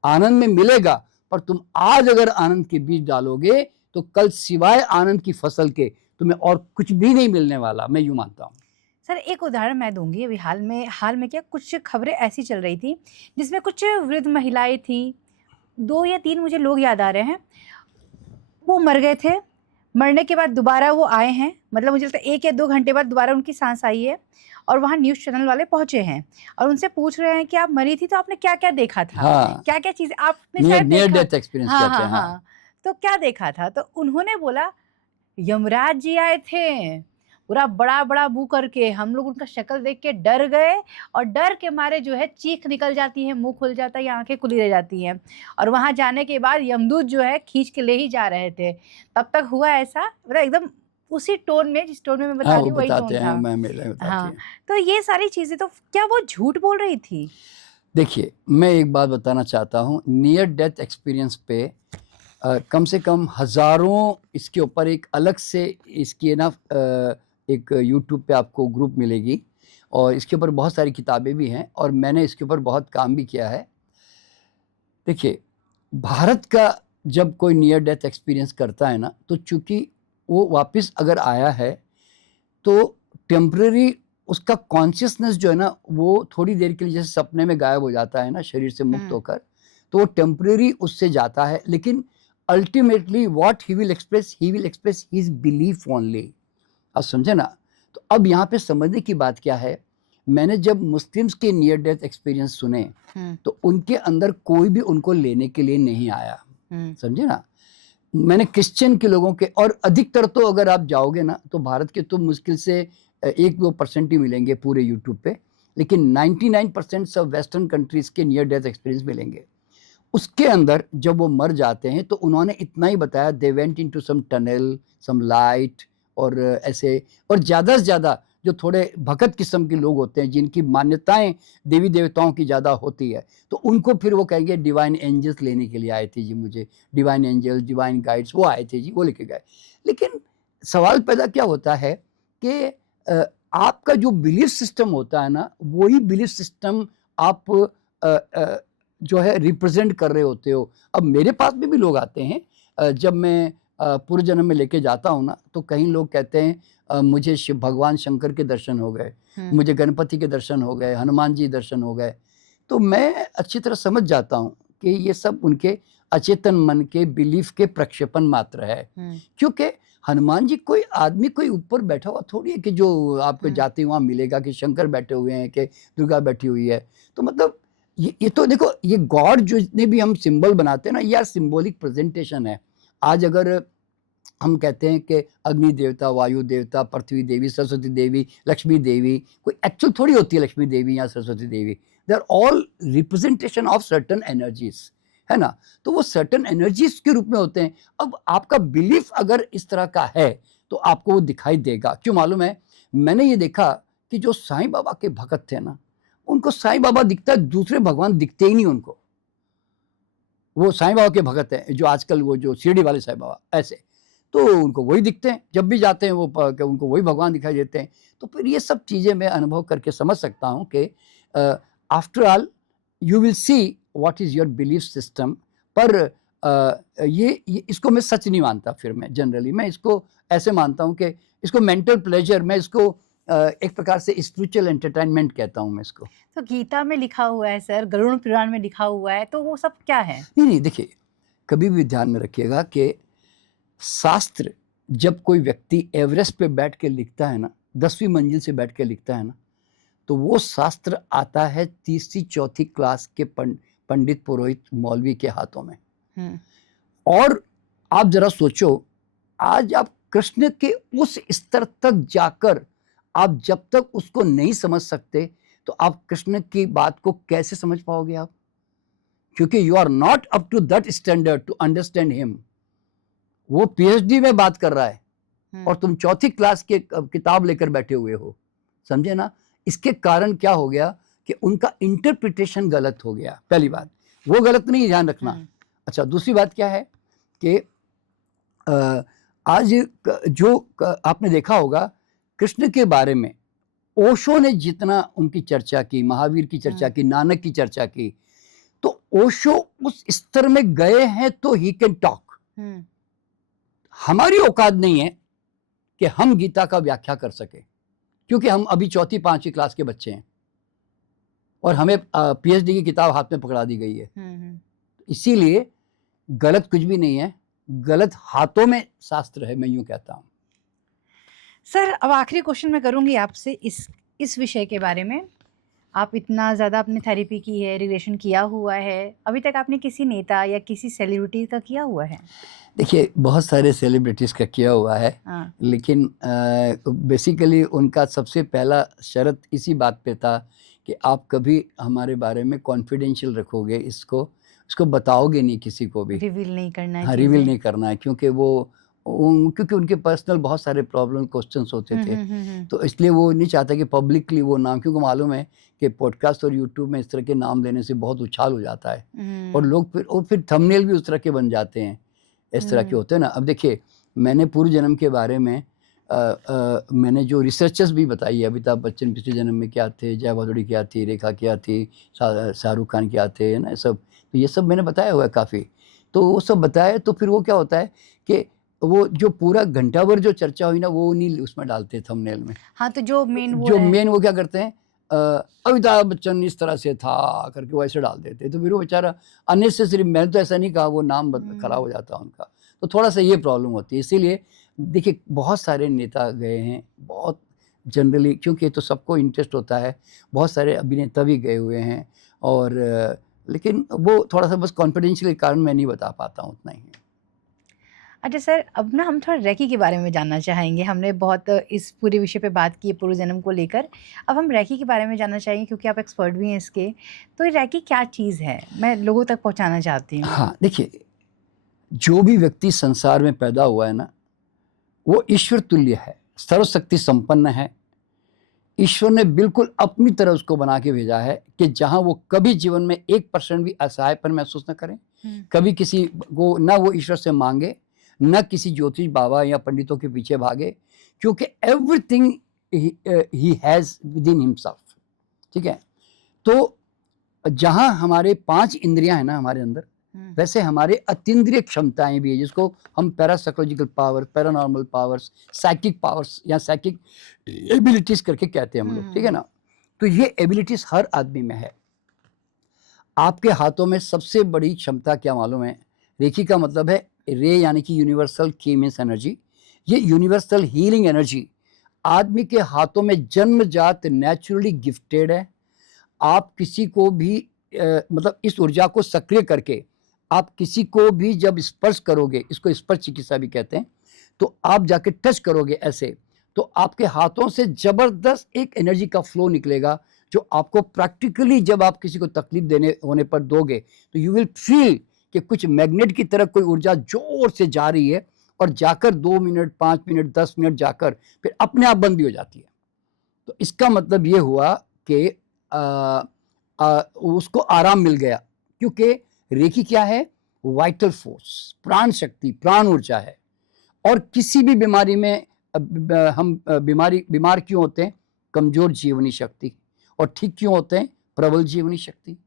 आनंद में मिलेगा, पर तुम आज अगर आनंद के बीज डालोगे तो कल सिवाय आनंद की फसल के तुम्हें और कुछ भी नहीं मिलने वाला, मैं यूं मानता हूं। सर एक उदाहरण मैं दूंगी। अभी हाल में क्या कुछ खबरें ऐसी चल रही थी जिसमें कुछ वृद्ध महिलाएं थी, 2 या 3 मुझे लोग याद आ रहे हैं, वो मर गए थे। मरने के बाद दोबारा वो आए हैं, मतलब मुझे लगता है 1 या 2 घंटे बाद दोबारा उनकी सांस आई है, और वहाँ न्यूज़ चैनल वाले पहुंचे हैं और उनसे पूछ रहे हैं कि आप मरी थी तो आपने क्या क्या देखा था, हाँ, क्या क्या चीज़ें आपने शायद नियर देखा। डेथ एक्सपीरियंस हाँ कहते हाँ हैं। हाँ, हाँ, तो क्या देखा था? तो उन्होंने बोला यमराज जी आए थे, पूरा बड़ा बड़ा मुंह करके। हम लोग उनका शक्ल देख के डर गए और डर के मारे जो है चीख निकल जाती है, मुंह खुल जाता है या आंखें खुली रह जाती हैं। और वहां जाने के बाद यमदूत जो है खींच के ले ही जा रहे थे। तब तक हुआ ऐसा, मतलब एकदम उसी टोन में, जिस टोन में मैं हाँ, बताती वो हूँ वही बताते टोन हैं, था। मैं मेले में बताती हाँ, हैं। तो ये सारी चीजें, तो क्या वो झूठ बोल रही थी? देखिए, मैं एक बात बताना चाहता हूँ, नियर डेथ एक्सपीरियंस पे कम से कम हज़ारों इसके ऊपर एक अलग से इसकी ना एक यूट्यूब पे आपको ग्रुप मिलेगी, और इसके ऊपर बहुत सारी किताबें भी हैं, और मैंने इसके ऊपर बहुत काम भी किया है। देखिए, भारत का जब कोई नियर डेथ एक्सपीरियंस करता है ना, तो चूंकि वो वापस अगर आया है तो टेम्पररी उसका कॉन्शियसनेस जो है ना, वो थोड़ी देर के लिए जैसे सपने में गायब हो जाता है ना शरीर से मुक्त होकर, तो वो टेम्पररी उससे जाता है। लेकिन ultimately what he will express his belief only. आप समझे ना? तो अब यहाँ पे समझने की बात क्या है, मैंने जब मुस्लिम्स के नियर डेथ एक्सपीरियंस सुने तो उनके अंदर कोई भी उनको लेने के लिए नहीं आया, समझे ना? मैंने क्रिश्चियन के लोगों के, और अधिकतर तो अगर आप जाओगे ना तो भारत के तो मुश्किल से 1-2% ही मिलेंगे पूरे यूट्यूब पे, लेकिन 99% सब वेस्टर्न कंट्रीज के नियर डेथ एक्सपीरियंस मिलेंगे। उसके अंदर जब वो मर जाते हैं तो उन्होंने इतना ही बताया, they went into some tunnel, some light, और ऐसे। और ज़्यादा से ज़्यादा जो थोड़े भगत किस्म के लोग होते हैं, जिनकी मान्यताएं देवी देवताओं की ज़्यादा होती है, तो उनको फिर वो कहेंगे डिवाइन एंजल्स लेने के लिए आए थे जी, मुझे डिवाइन एंजल्स, डिवाइन गाइड्स वो आए थे जी, वो लेके गए। लेकिन सवाल पैदा क्या होता है कि आपका जो बिलीफ सिस्टम होता है ना, वही बिलीफ सिस्टम आप जो है रिप्रेजेंट कर रहे होते हो। अब मेरे पास में भी लोग आते हैं, जब मैं पूर्व जन्म में लेके जाता हूँ ना, तो कई लोग कहते हैं मुझे भगवान शंकर के दर्शन हो गए, मुझे गणपति के दर्शन हो गए, हनुमान जी दर्शन हो गए। तो मैं अच्छी तरह समझ जाता हूँ कि ये सब उनके अचेतन मन के बिलीफ के प्रक्षेपण मात्र है। क्योंकि हनुमान जी कोई आदमी कोई ऊपर बैठा हुआ थोड़ी है कि जो आपको जाते वहाँ मिलेगा कि शंकर बैठे हुए हैं कि दुर्गा बैठी हुई है। तो मतलब ये तो देखो, ये गॉड जो जितने भी हम सिंबल बनाते हैं ना, ये सिंबॉलिक प्रेजेंटेशन है। आज अगर हम कहते हैं कि अग्नि देवता, वायु देवता, पृथ्वी देवी, सरस्वती देवी, लक्ष्मी देवी, कोई एक्चुअल थोड़ी होती है लक्ष्मी देवी या Saraswati Devi. They are all representation of certain energies, है ना। तो वो सर्टन एनर्जीज के रूप में होते हैं। अब आपका बिलीफ अगर इस तरह का है तो आपको वो दिखाई देगा। क्यों मालूम है, मैंने ये देखा कि जो साईं बाबा के भक्त थे ना, उनको साईं बाबा दिखता है, दूसरे भगवान दिखते ही नहीं उनको। वो साईं बाबा के भक्त हैं, जो आजकल वो जो शिरडी वाले साईं बाबा ऐसे, तो उनको वही दिखते हैं। जब भी जाते हैं वो उनको वही भगवान दिखाई देते हैं। तो फिर ये सब चीज़ें मैं अनुभव करके समझ सकता हूँ कि after all you will see what is your belief system. पर ये इसको मैं सच नहीं मानता। फिर मैं जनरली मैं इसको ऐसे मानता हूँ कि इसको मेंटल प्लेजर, मैं इसको एक प्रकार से स्पिरिचुअल एंटरटेनमेंट कहता हूँ मैं इसको। तो गीता में लिखा हुआ है सर, गरुड़ पुराण में लिखा हुआ है, तो वो सब क्या है? नहीं, देखिए, कभी भी ध्यान में रखिएगा कि शास्त्र जब कोई व्यक्ति एवरेस्ट पे बैठ के लिखता है ना, 10वीं मंजिल से बैठ के लिखता है ना, तो वो शास्त्र आता है 3री 4थी क्लास के पंडित पुरोहित मौलवी के हाथों में। और आप जरा सोचो, आज आप कृष्ण के उस स्तर तक जाकर आप जब तक उसको नहीं समझ सकते, तो आप कृष्ण की बात को कैसे समझ पाओगे आप? क्योंकि you are not up to that standard to understand him. वो पीएचडी में बात कर रहा है और तुम 4थी क्लास के किताब लेकर बैठे हुए हो, समझे ना। इसके कारण क्या हो गया कि उनका इंटरप्रिटेशन गलत हो गया। पहली बात वो गलत नहीं, ध्यान रखना। अच्छा, दूसरी बात क्या है कि आज जो आपने देखा होगा कृष्ण के बारे में ओशो ने जितना उनकी चर्चा की, महावीर की चर्चा की, नानक की चर्चा की, तो ओशो उस स्तर में गए हैं तो ही कैन टॉक। हमारी औकात नहीं है कि हम गीता का व्याख्या कर सके, क्योंकि हम अभी 4ठी 5वीं क्लास के बच्चे हैं और हमें पीएचडी की किताब हाथ में पकड़ा दी गई है। इसीलिए गलत कुछ भी नहीं है, गलत हाथों में शास्त्र है, मैं यूं कहता हूं। सर, अब आखिरी क्वेश्चन मैं करूंगी आपसे इस विषय के बारे में। आप इतना ज़्यादा आपने थेरेपी की है, रिलेशन किया हुआ है, अभी तक आपने किसी नेता या किसी सेलिब्रिटी का किया हुआ है? देखिए, बहुत सारे सेलिब्रिटीज़ का किया हुआ है, लेकिन बेसिकली उनका सबसे पहला शर्त इसी बात पे था कि आप कभी हमारे बारे में कॉन्फिडेंशियल रखोगे, इसको बताओगे नहीं किसी को भी, रिवील नहीं करना है। हाँ, रिवील नहीं करना है, क्योंकि उनके पर्सनल बहुत सारे प्रॉब्लम क्वेश्चंस होते थे। तो इसलिए वो नहीं चाहता कि पब्लिकली वो नाम, क्योंकि मालूम है कि पॉडकास्ट और यूट्यूब में इस तरह के नाम लेने से बहुत उछाल हो जाता है और लोग फिर थंबनेल भी उस तरह के बन जाते हैं, इस तरह के होते हैं ना। अब देखिए, मैंने पूर्व जन्म के बारे में मैंने जो रिसर्चेस भी बताई है, अमिताभ बच्चन पिछले जन्म में क्या थे, जया भादुड़ी क्या थी, रेखा क्या थी, शाहरुख खान क्या थे, ना, सब। तो ये सब मैंने बताया हुआ है काफ़ी। तो वो सब बताया, तो फिर वो क्या होता है कि वो जो पूरा घंटा भर जो चर्चा हुई ना, वो नहीं उसमें डालते थंबनेल में। हाँ, तो जो मेन वो क्या करते हैं, अमिताभ बच्चन इस तरह से था करके वो ऐसे डाल देते। तो फिर वो बेचारा अननेसेसरी, मैंने तो ऐसा नहीं कहा, वो नाम खराब हो जाता है उनका। तो थोड़ा सा ये प्रॉब्लम होती है। इसीलिए देखिए, बहुत सारे नेता गए हैं, बहुत जनरली, क्योंकि तो सबको इंटरेस्ट होता है, बहुत सारे अभिनेता भी गए हुए हैं, और लेकिन वो थोड़ा सा बस कॉन्फिडेंशियल कारण मैं नहीं बता पाता हूँ, उतना ही है। अच्छा सर, अब ना हम थोड़ा रेकी के बारे में जानना चाहेंगे। हमने बहुत इस पूरे विषय पे बात की है पूर्व जन्म को लेकर। अब हम रेकी के बारे में जानना चाहेंगे, क्योंकि आप एक्सपर्ट भी हैं इसके। तो ये रेकी क्या चीज़ है, मैं लोगों तक पहुंचाना चाहती हूँ। हाँ, देखिए, जो भी व्यक्ति संसार में पैदा हुआ है ना, वो ईश्वर तुल्य है, सर्वशक्ति संपन्न है। ईश्वर ने बिल्कुल अपनी तरह उसको बना के भेजा है कि जहाँ वो कभी जीवन में 1% भी असहायपन महसूस न करें, कभी किसी को ना वो ईश्वर से मांगे, न किसी ज्योतिष बाबा या पंडितों के पीछे भागे, क्योंकि everything he has with in himself, ठीक है। तो जहां हमारे 5 इंद्रियां हैं ना हमारे अंदर, वैसे हमारे अतीन्द्रिय क्षमताएं भी है, जिसको हम parapsychological power, paranormal powers, psychic powers या साइकिक एबिलिटीज करके कहते हैं हम लोग, ठीक है ना। तो ये एबिलिटीज हर आदमी में है। आपके हाथों में सबसे बड़ी क्षमता क्या मालूम है? रेखी का मतलब है रे, यानी कि यूनिवर्सल की मीन्स एनर्जी। ये यूनिवर्सल हीलिंग एनर्जी आदमी के हाथों में जन्मजात नेचुरली गिफ्टेड है। आप किसी को भी मतलब इस ऊर्जा को सक्रिय करके आप किसी को भी जब स्पर्श करोगे, इसको स्पर्श चिकित्सा भी कहते हैं, तो आप जाके टच करोगे ऐसे, तो आपके हाथों से जबरदस्त एक एनर्जी का फ्लो निकलेगा, जो आपको प्रैक्टिकली जब आप किसी को तकलीफ देने होने पर दोगे तो यू विल फील कि कुछ मैग्नेट की तरह कोई ऊर्जा जोर से जा रही है और जाकर 2 मिनट, 5 मिनट, 10 मिनट जाकर फिर अपने आप बंद भी हो जाती है। तो इसका मतलब ये हुआ कि उसको आराम मिल गया, क्योंकि रेखी क्या है? वाइटल फोर्स, प्राण शक्ति, प्राण ऊर्जा है। और किसी भी बीमारी में हम बीमार क्यों होते हैं? कमजोर जीवनी शक्ति। और ठीक क्यों होते हैं? प्रबल जीवनी शक्ति।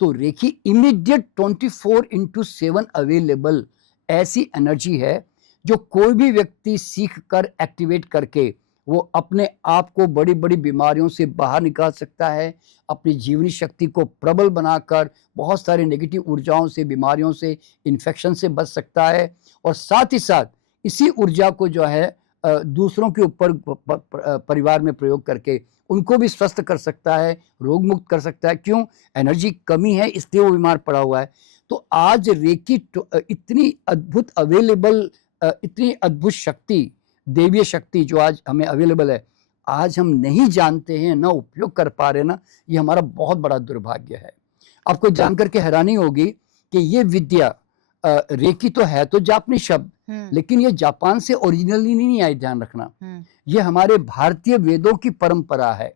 तो रेखी इमीडिएट 24/7 अवेलेबल ऐसी एनर्जी है जो कोई भी व्यक्ति सीख कर एक्टिवेट करके वो अपने आप को बड़ी बड़ी बीमारियों से बाहर निकाल सकता है, अपनी जीवनी शक्ति को प्रबल बनाकर बहुत सारी नेगेटिव ऊर्जाओं से, बीमारियों से, इन्फेक्शन से बच सकता है। और साथ ही साथ इसी ऊर्जा को जो है दूसरों के ऊपर परिवार में प्रयोग करके उनको भी स्वस्थ कर सकता है, रोग मुक्त कर सकता है। क्यों? एनर्जी कमी है इसलिए वो बीमार पड़ा हुआ है। तो आज रेकी इतनी अद्भुत अवेलेबल, इतनी अद्भुत शक्ति, देवीय शक्ति जो आज हमें अवेलेबल है, आज हम नहीं जानते हैं, ना उपयोग कर पा रहे ना, ये हमारा बहुत बड़ा दुर्भाग्य है। आपको जानकर के हैरानी होगी कि ये विद्या रेकी तो है तो जापानी शब्द, लेकिन ये जापान से ओरिजिनली नहीं आई, ध्यान रखना। ये हमारे भारतीय वेदों की परंपरा है।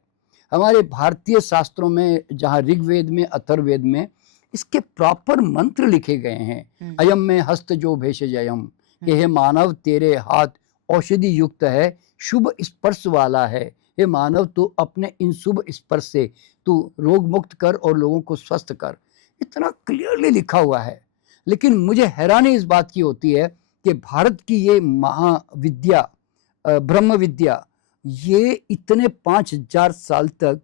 हमारे भारतीय शास्त्रों में, जहाँ ऋग्वेद में, अथर्ववेद में इसके प्रॉपर मंत्र लिखे गए हैं। अयम में हस्त जो भेषज अयम, कि हे मानव तेरे हाथ औषधि युक्त है, शुभ स्पर्श वाला है। हे मानव तू अपने इन शुभ स्पर्श से तू रोग मुक्त कर और लोगों को स्वस्थ कर। इतना क्लियरली लिखा हुआ है। लेकिन मुझे हैरानी इस बात की होती है कि भारत की ये महाविद्या, ब्रह्म विद्या, ये इतने 5000 साल तक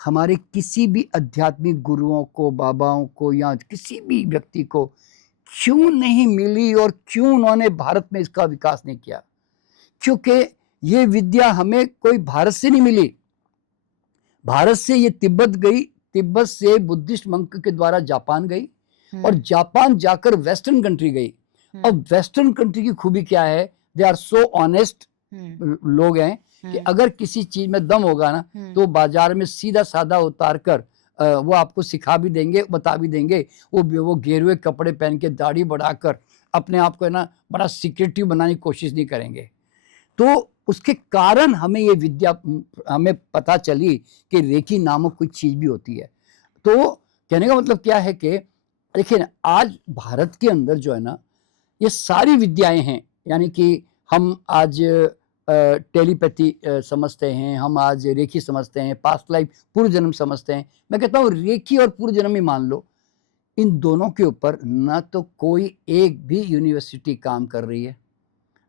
हमारे किसी भी आध्यात्मिक गुरुओं को, बाबाओं को या किसी भी व्यक्ति को क्यों नहीं मिली और क्यों उन्होंने भारत में इसका विकास नहीं किया? क्योंकि ये विद्या हमें कोई भारत से नहीं मिली। भारत से ये तिब्बत गई, तिब्बत से बुद्धिस्ट मंक के द्वारा जापान गई और जापान जाकर वेस्टर्न कंट्री गई। अब वेस्टर्न कंट्री की खूबी क्या है? दे आर सो ऑनेस्ट लोग हैं कि अगर किसी चीज में दम होगा ना तो बाजार में सीधा साधा उतार कर वो आपको सिखा भी देंगे, बता भी देंगे। वो गेरुए कपड़े पहन के, दाढ़ी बढ़ाकर अपने आप को है ना बड़ा सिक्रेटिव बनाने की कोशिश नहीं करेंगे। तो उसके कारण हमें ये विद्या, हमें पता चली कि रेकी नामक कोई चीज भी होती है। तो कहने का मतलब क्या है कि देखिए ना, आज भारत के अंदर जो है ना ये सारी विद्याएं हैं। यानी कि हम आज टेलीपैथी समझते हैं, हम आज रेकी समझते हैं, पास्ट लाइफ, पूर्व जन्म समझते हैं। मैं कहता हूँ रेकी और पूर्व जन्म ही मान लो, इन दोनों के ऊपर ना तो कोई एक भी यूनिवर्सिटी काम कर रही है,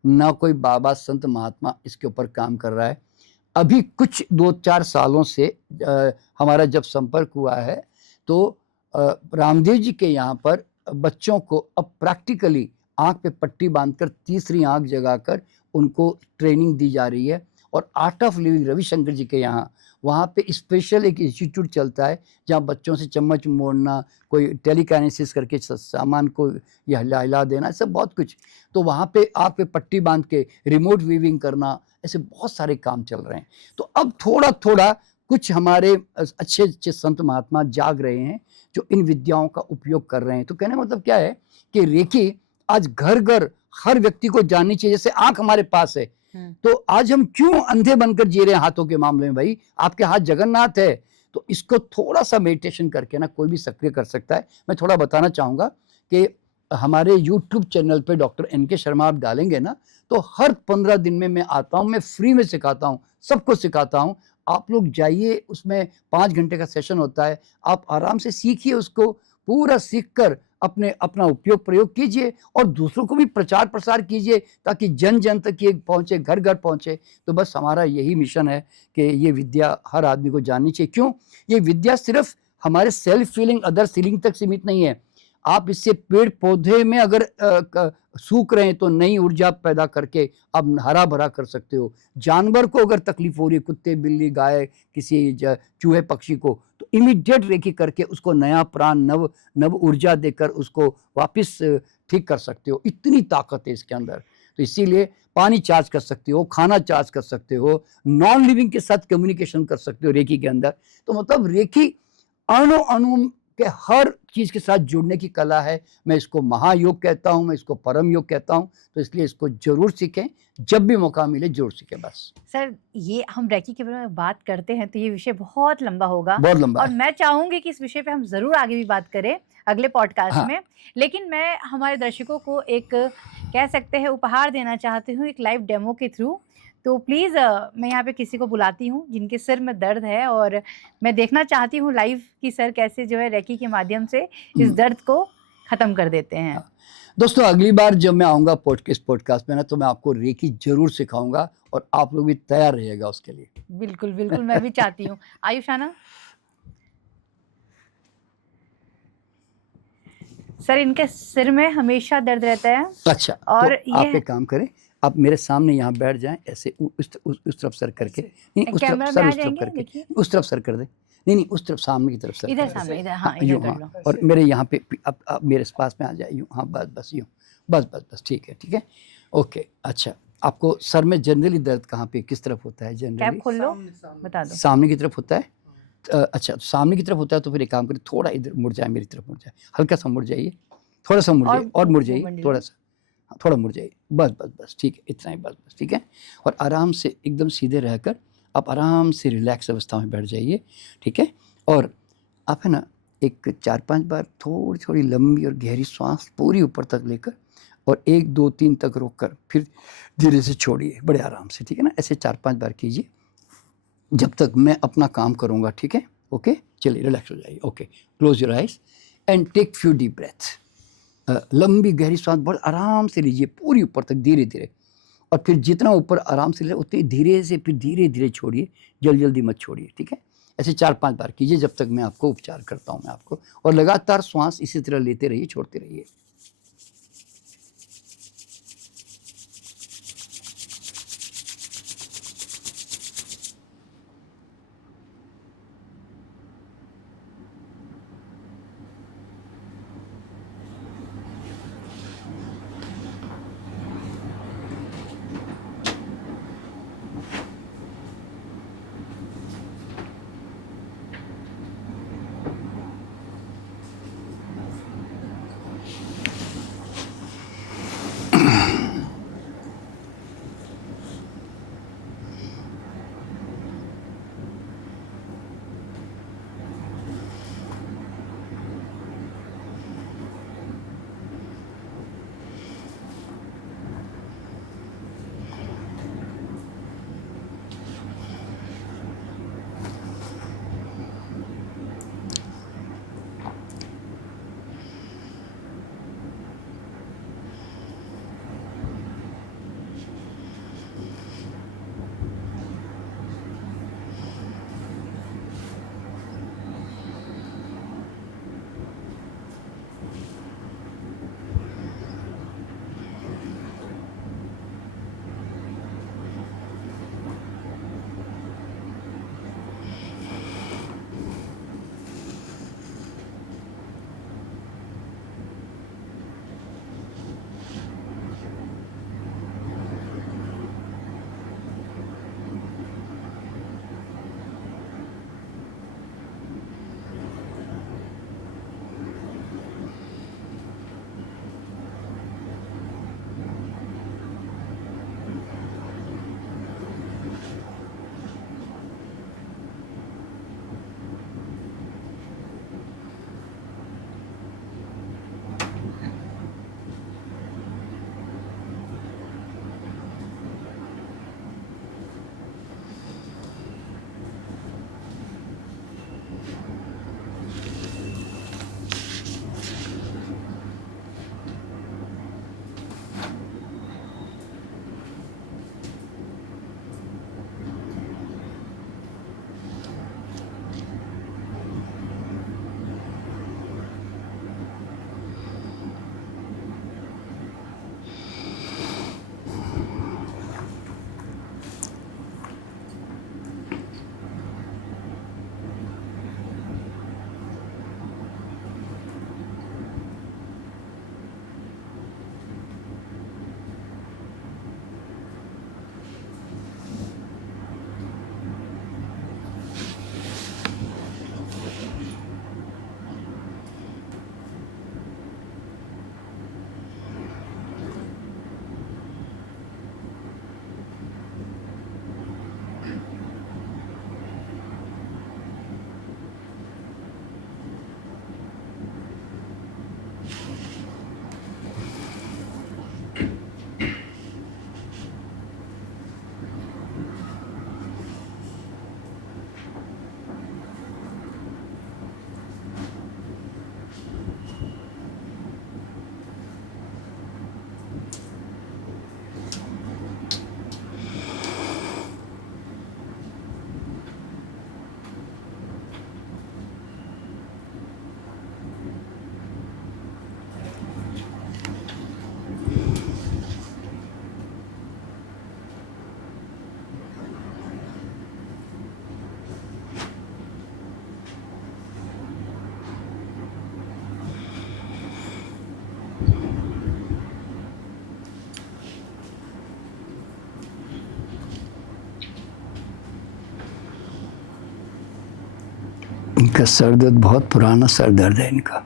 ना कोई बाबा संत महात्मा इसके ऊपर काम कर रहा है। अभी कुछ 2-4 सालों से हमारा जब संपर्क हुआ है तो रामदेव जी के यहाँ पर बच्चों को अब प्रैक्टिकली आंख पे पट्टी बांधकर तीसरी आंख जगाकर उनको ट्रेनिंग दी जा रही है। और आर्ट ऑफ लिविंग रविशंकर जी के यहाँ, वहाँ पे स्पेशल एक इंस्टीट्यूट चलता है जहाँ बच्चों से चम्मच मोड़ना, कोई टेलीकाइनेसिस करके सामान को ये हिला देना, ऐसा बहुत कुछ। तो वहाँ पे आँख पे पट्टी बांध के रिमोट वीविंग करना, ऐसे बहुत सारे काम चल रहे हैं। तो अब थोड़ा थोड़ा कुछ हमारे अच्छे अच्छे संत महात्मा जाग रहे हैं जो इन विद्याओं का उपयोग कर रहे हैं। तो कहने का मतलब क्या है कि रेकी आज घर घर हर व्यक्ति को जाननी चाहिए। जैसे आंख हमारे पास है तो आज हम क्यों अंधे बनकर जी रहे हैं हाथों के मामले में? भाई आपके हाथ जगन्नाथ है, तो इसको थोड़ा सा मेडिटेशन करके ना कोई भी सक्रिय कर सकता है। मैं थोड़ा बताना चाहूंगा कि हमारे यूट्यूब चैनल पे डॉक्टर एनके शर्मा आप डालेंगे ना, तो हर 15 दिन में मैं आता हूँ, मैं फ्री में सिखाता हूँ, सबको सिखाता हूँ। आप लोग जाइए, उसमें 5 घंटे का सेशन होता है, आप आराम से सीखिए, उसको पूरा सीख कर अपना उपयोग प्रयोग कीजिए और दूसरों को भी प्रचार प्रसार कीजिए, ताकि जन जन तक ये पहुँचे, घर घर पहुँचे। तो बस हमारा यही मिशन है कि ये विद्या हर आदमी को जाननी चाहिए। क्यों? ये विद्या सिर्फ हमारे सेल्फ फीलिंग, अदर फीलिंग तक सीमित नहीं है। आप इससे पेड़ पौधे में अगर सूख रहे हैं तो नई ऊर्जा पैदा करके आप हरा भरा कर सकते हो। जानवर को अगर तकलीफ हो रही है, कुत्ते बिल्ली गाय किसी चूहे पक्षी को, तो इमीडिएट रेकी करके उसको नया प्राण, नव ऊर्जा देकर उसको वापस ठीक कर सकते हो। इतनी ताकत है इसके अंदर। तो इसीलिए पानी चार्ज कर सकते हो, खाना चार्ज कर सकते हो, नॉन लिविंग के साथ कम्युनिकेशन कर सकते हो रेकी के अंदर। तो मतलब रेकी अणु अणु के हर चीज के साथ जुड़ने की कला है। मैं इसको महायोग कहता हूँ, मैं इसको परम योग कहता हूँ। तो इसलिए इसको जरूर सीखें, जब भी मौका मिले जरूर सीखें। बस सर, ये हम रेकी के बारे में बात करते हैं तो ये विषय बहुत लंबा होगा, बहुत लंबा और है। मैं चाहूंगी कि इस विषय पे हम जरूर आगे भी बात करें अगले पॉडकास्ट हाँ। में। लेकिन मैं हमारे दर्शकों को एक, कह सकते हैं, उपहार देना चाहती हूँ एक लाइव डेमो के थ्रू। तो प्लीज़ मैं यहाँ पे किसी को बुलाती हूँ जिनके सिर में दर्द है, और मैं देखना चाहती हूँ लाइव कि सर कैसे जो है रेकी के माध्यम से इस दर्द को ख़त्म कर देते हैं। दोस्तों, अगली बार जब मैं आऊँगा पॉडकास्ट में ना, तो मैं आपको रेकी जरूर सिखाऊंगा और आप लोग भी तैयार रहिएगा उसके लिए। बिल्कुल बिल्कुल, मैं भी चाहती हूँ। आयुषाना सर, इनके सिर में हमेशा दर्द रहता है। अच्छा, और तो आप एक काम करें, आप मेरे सामने यहाँ बैठ जाएं, ऐसे उस तरफ सर करके, नहीं उस तरफ कैमरा में सर, आ उस तरफ जाएंगे, करके, देखिए उस तरफ सर कर दे। नहीं, उस तरफ, सामने की तरफ सर इधर कर दे। सामने, इधर, हाँ हाँ, इधर यूँ, कर हाँ, लो। और मेरे यहाँ पे आप मेरे पास में आ जाए, यूँ, हाँ, बस यूँ, बस ठीक है, ओके। अच्छा, आपको सर में जनरली दर्द कहाँ पे, किस तरफ होता है जनरली? कैप खोल लो, बता दो। सामने की तरफ होता है। अच्छा, तो सामने की तरफ होता है तो फिर एक काम करें, थोड़ा इधर मुड़ जाए, मेरी तरफ मुड़ जाए, हल्का सा मुड़ जाइए, थोड़ा सा मुड़ जाइए, और मुड़ जाइए थोड़ा सा, हाँ, थोड़ा मुड़ जाइए, बस ठीक है, इतना ही, बस ठीक है। और आराम से एकदम सीधे रहकर आप आराम से रिलैक्स अवस्था में बैठ जाइए, ठीक है। और आप है ना, एक 4-5 बार थोड़ी थोड़ी लंबी और गहरी सांस पूरी ऊपर तक लेकर, और 1 2 3 तक रोककर फिर धीरे से छोड़िए, बड़े आराम से, ठीक है ना। ऐसे 4-5 बार कीजिए जब तक मैं अपना काम करूँगा, ठीक है। ओके, चलिए रिलैक्स हो जाइए। Okay, close your eyes and take few deep breath. लंबी गहरी सांस बहुत आराम से लीजिए, पूरी ऊपर तक धीरे धीरे, और फिर जितना ऊपर आराम से ले उतनी धीरे से फिर धीरे धीरे छोड़िए, जल्दी मत छोड़िए, ठीक है। ऐसे 4-5 बार कीजिए जब तक मैं आपको उपचार करता हूँ मैं आपको, और लगातार श्वास इसी तरह लेते रहिए, छोड़ते रहिए। इनका सर दर्द बहुत पुराना सर दर्द है इनका।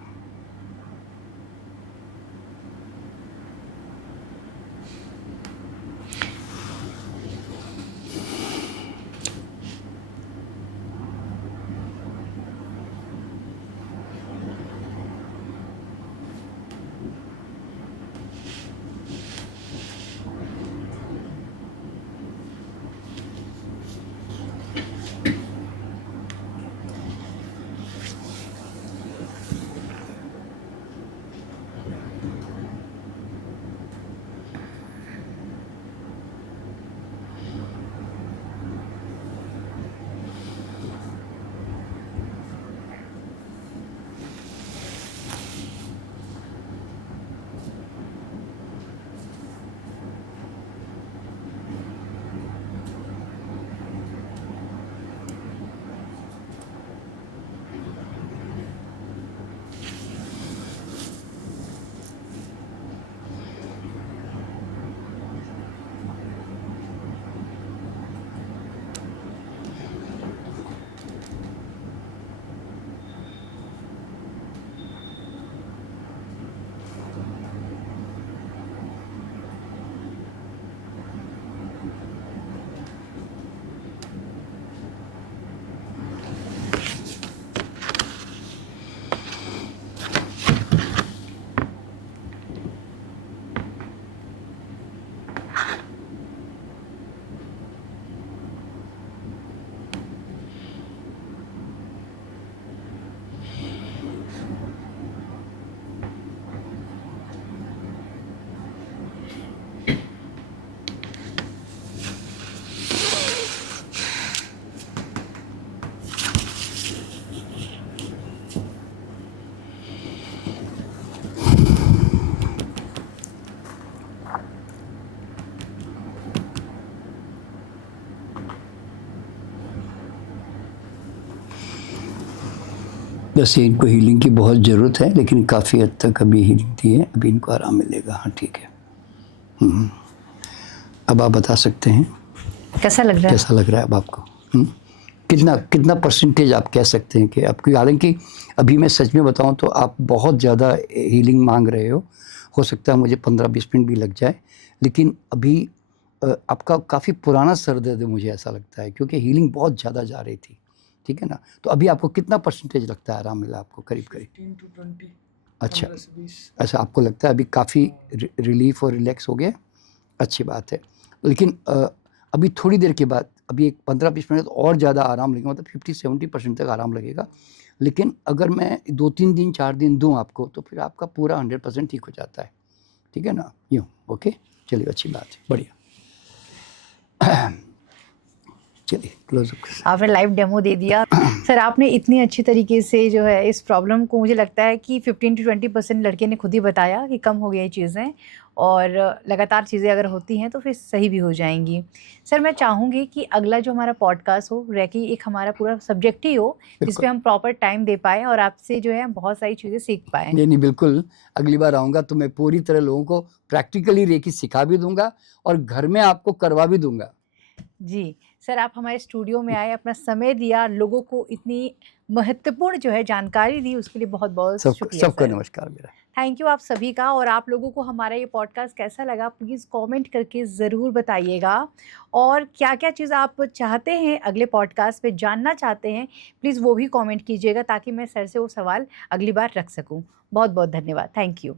वैसे इनको हीलिंग की बहुत ज़रूरत है, लेकिन काफ़ी हद तक अभी हीलिंग दी है, अभी इनको आराम मिलेगा। हाँ ठीक है। अब आप बता सकते हैं कैसा लग रहा है? कैसा लग रहा है अब आपको? कितना परसेंटेज आप कह सकते हैं कि आपकी, हालांकि अभी मैं सच में बताऊं तो आप बहुत ज़्यादा हीलिंग मांग रहे हो सकता है मुझे 15-20 मिनट भी लग जाए, लेकिन अभी आपका काफ़ी पुराना सर दर्द है मुझे ऐसा लगता है, क्योंकि हीलिंग बहुत ज़्यादा जा रही थी, ठीक है ना? तो अभी आपको कितना परसेंटेज लगता है आराम मिला आपको? करीब 15 to 20। अच्छा, 15 से 20। ऐसा आपको लगता है अभी काफ़ी रिलीफ और रिलैक्स हो गया? अच्छी बात है। लेकिन अभी थोड़ी देर के बाद, अभी एक 15-20 मिनट और ज़्यादा आराम लगेगा, मतलब 50-70% तक आराम लगेगा। लेकिन अगर मैं 2-3 दिन 4 दिन दूँ आपको, तो फिर आपका पूरा 100% ठीक हो जाता है, ठीक है ना? यूँ, ओके, चलिए अच्छी बात है, बढ़िया। चलिए क्लोज अप। आपने लाइव डेमो दे दिया। सर आपने इतनी अच्छी तरीके से जो है इस प्रॉब्लम को, मुझे लगता है कि 15 to 20% लड़के ने खुद ही बताया कि कम हो गई ये चीज़ें, और लगातार चीज़ें अगर होती हैं तो फिर सही भी हो जाएंगी। सर मैं चाहूँगी कि अगला जो हमारा पॉडकास्ट हो, रेकी एक हमारा पूरा सब्जेक्ट ही हो जिस पे हम प्रॉपर टाइम दे पाएँ और आपसे जो है हम बहुत सारी चीज़ें सीख पाएँ। नहीं, बिल्कुल, अगली बार आऊँगा तो मैं पूरी तरह लोगों को प्रैक्टिकली रेकी सिखा भी दूँगा और घर में आपको करवा भी दूँगा। जी, सर आप हमारे स्टूडियो में आए, अपना समय दिया, लोगों को इतनी महत्वपूर्ण जो है जानकारी दी, उसके लिए बहुत-बहुत शुक्रिया सबको सर। नमस्कार मेरा। थैंक यू आप सभी का। और आप लोगों को हमारा ये पॉडकास्ट कैसा लगा प्लीज़ कमेंट करके ज़रूर बताइएगा, और क्या-क्या चीज़ आप चाहते हैं अगले पॉडकास्ट में जानना चाहते हैं, प्लीज़ वो भी कमेंट कीजिएगा ताकि मैं सर से वो सवाल अगली बार रख सकूँ। बहुत-बहुत धन्यवाद। Thank you.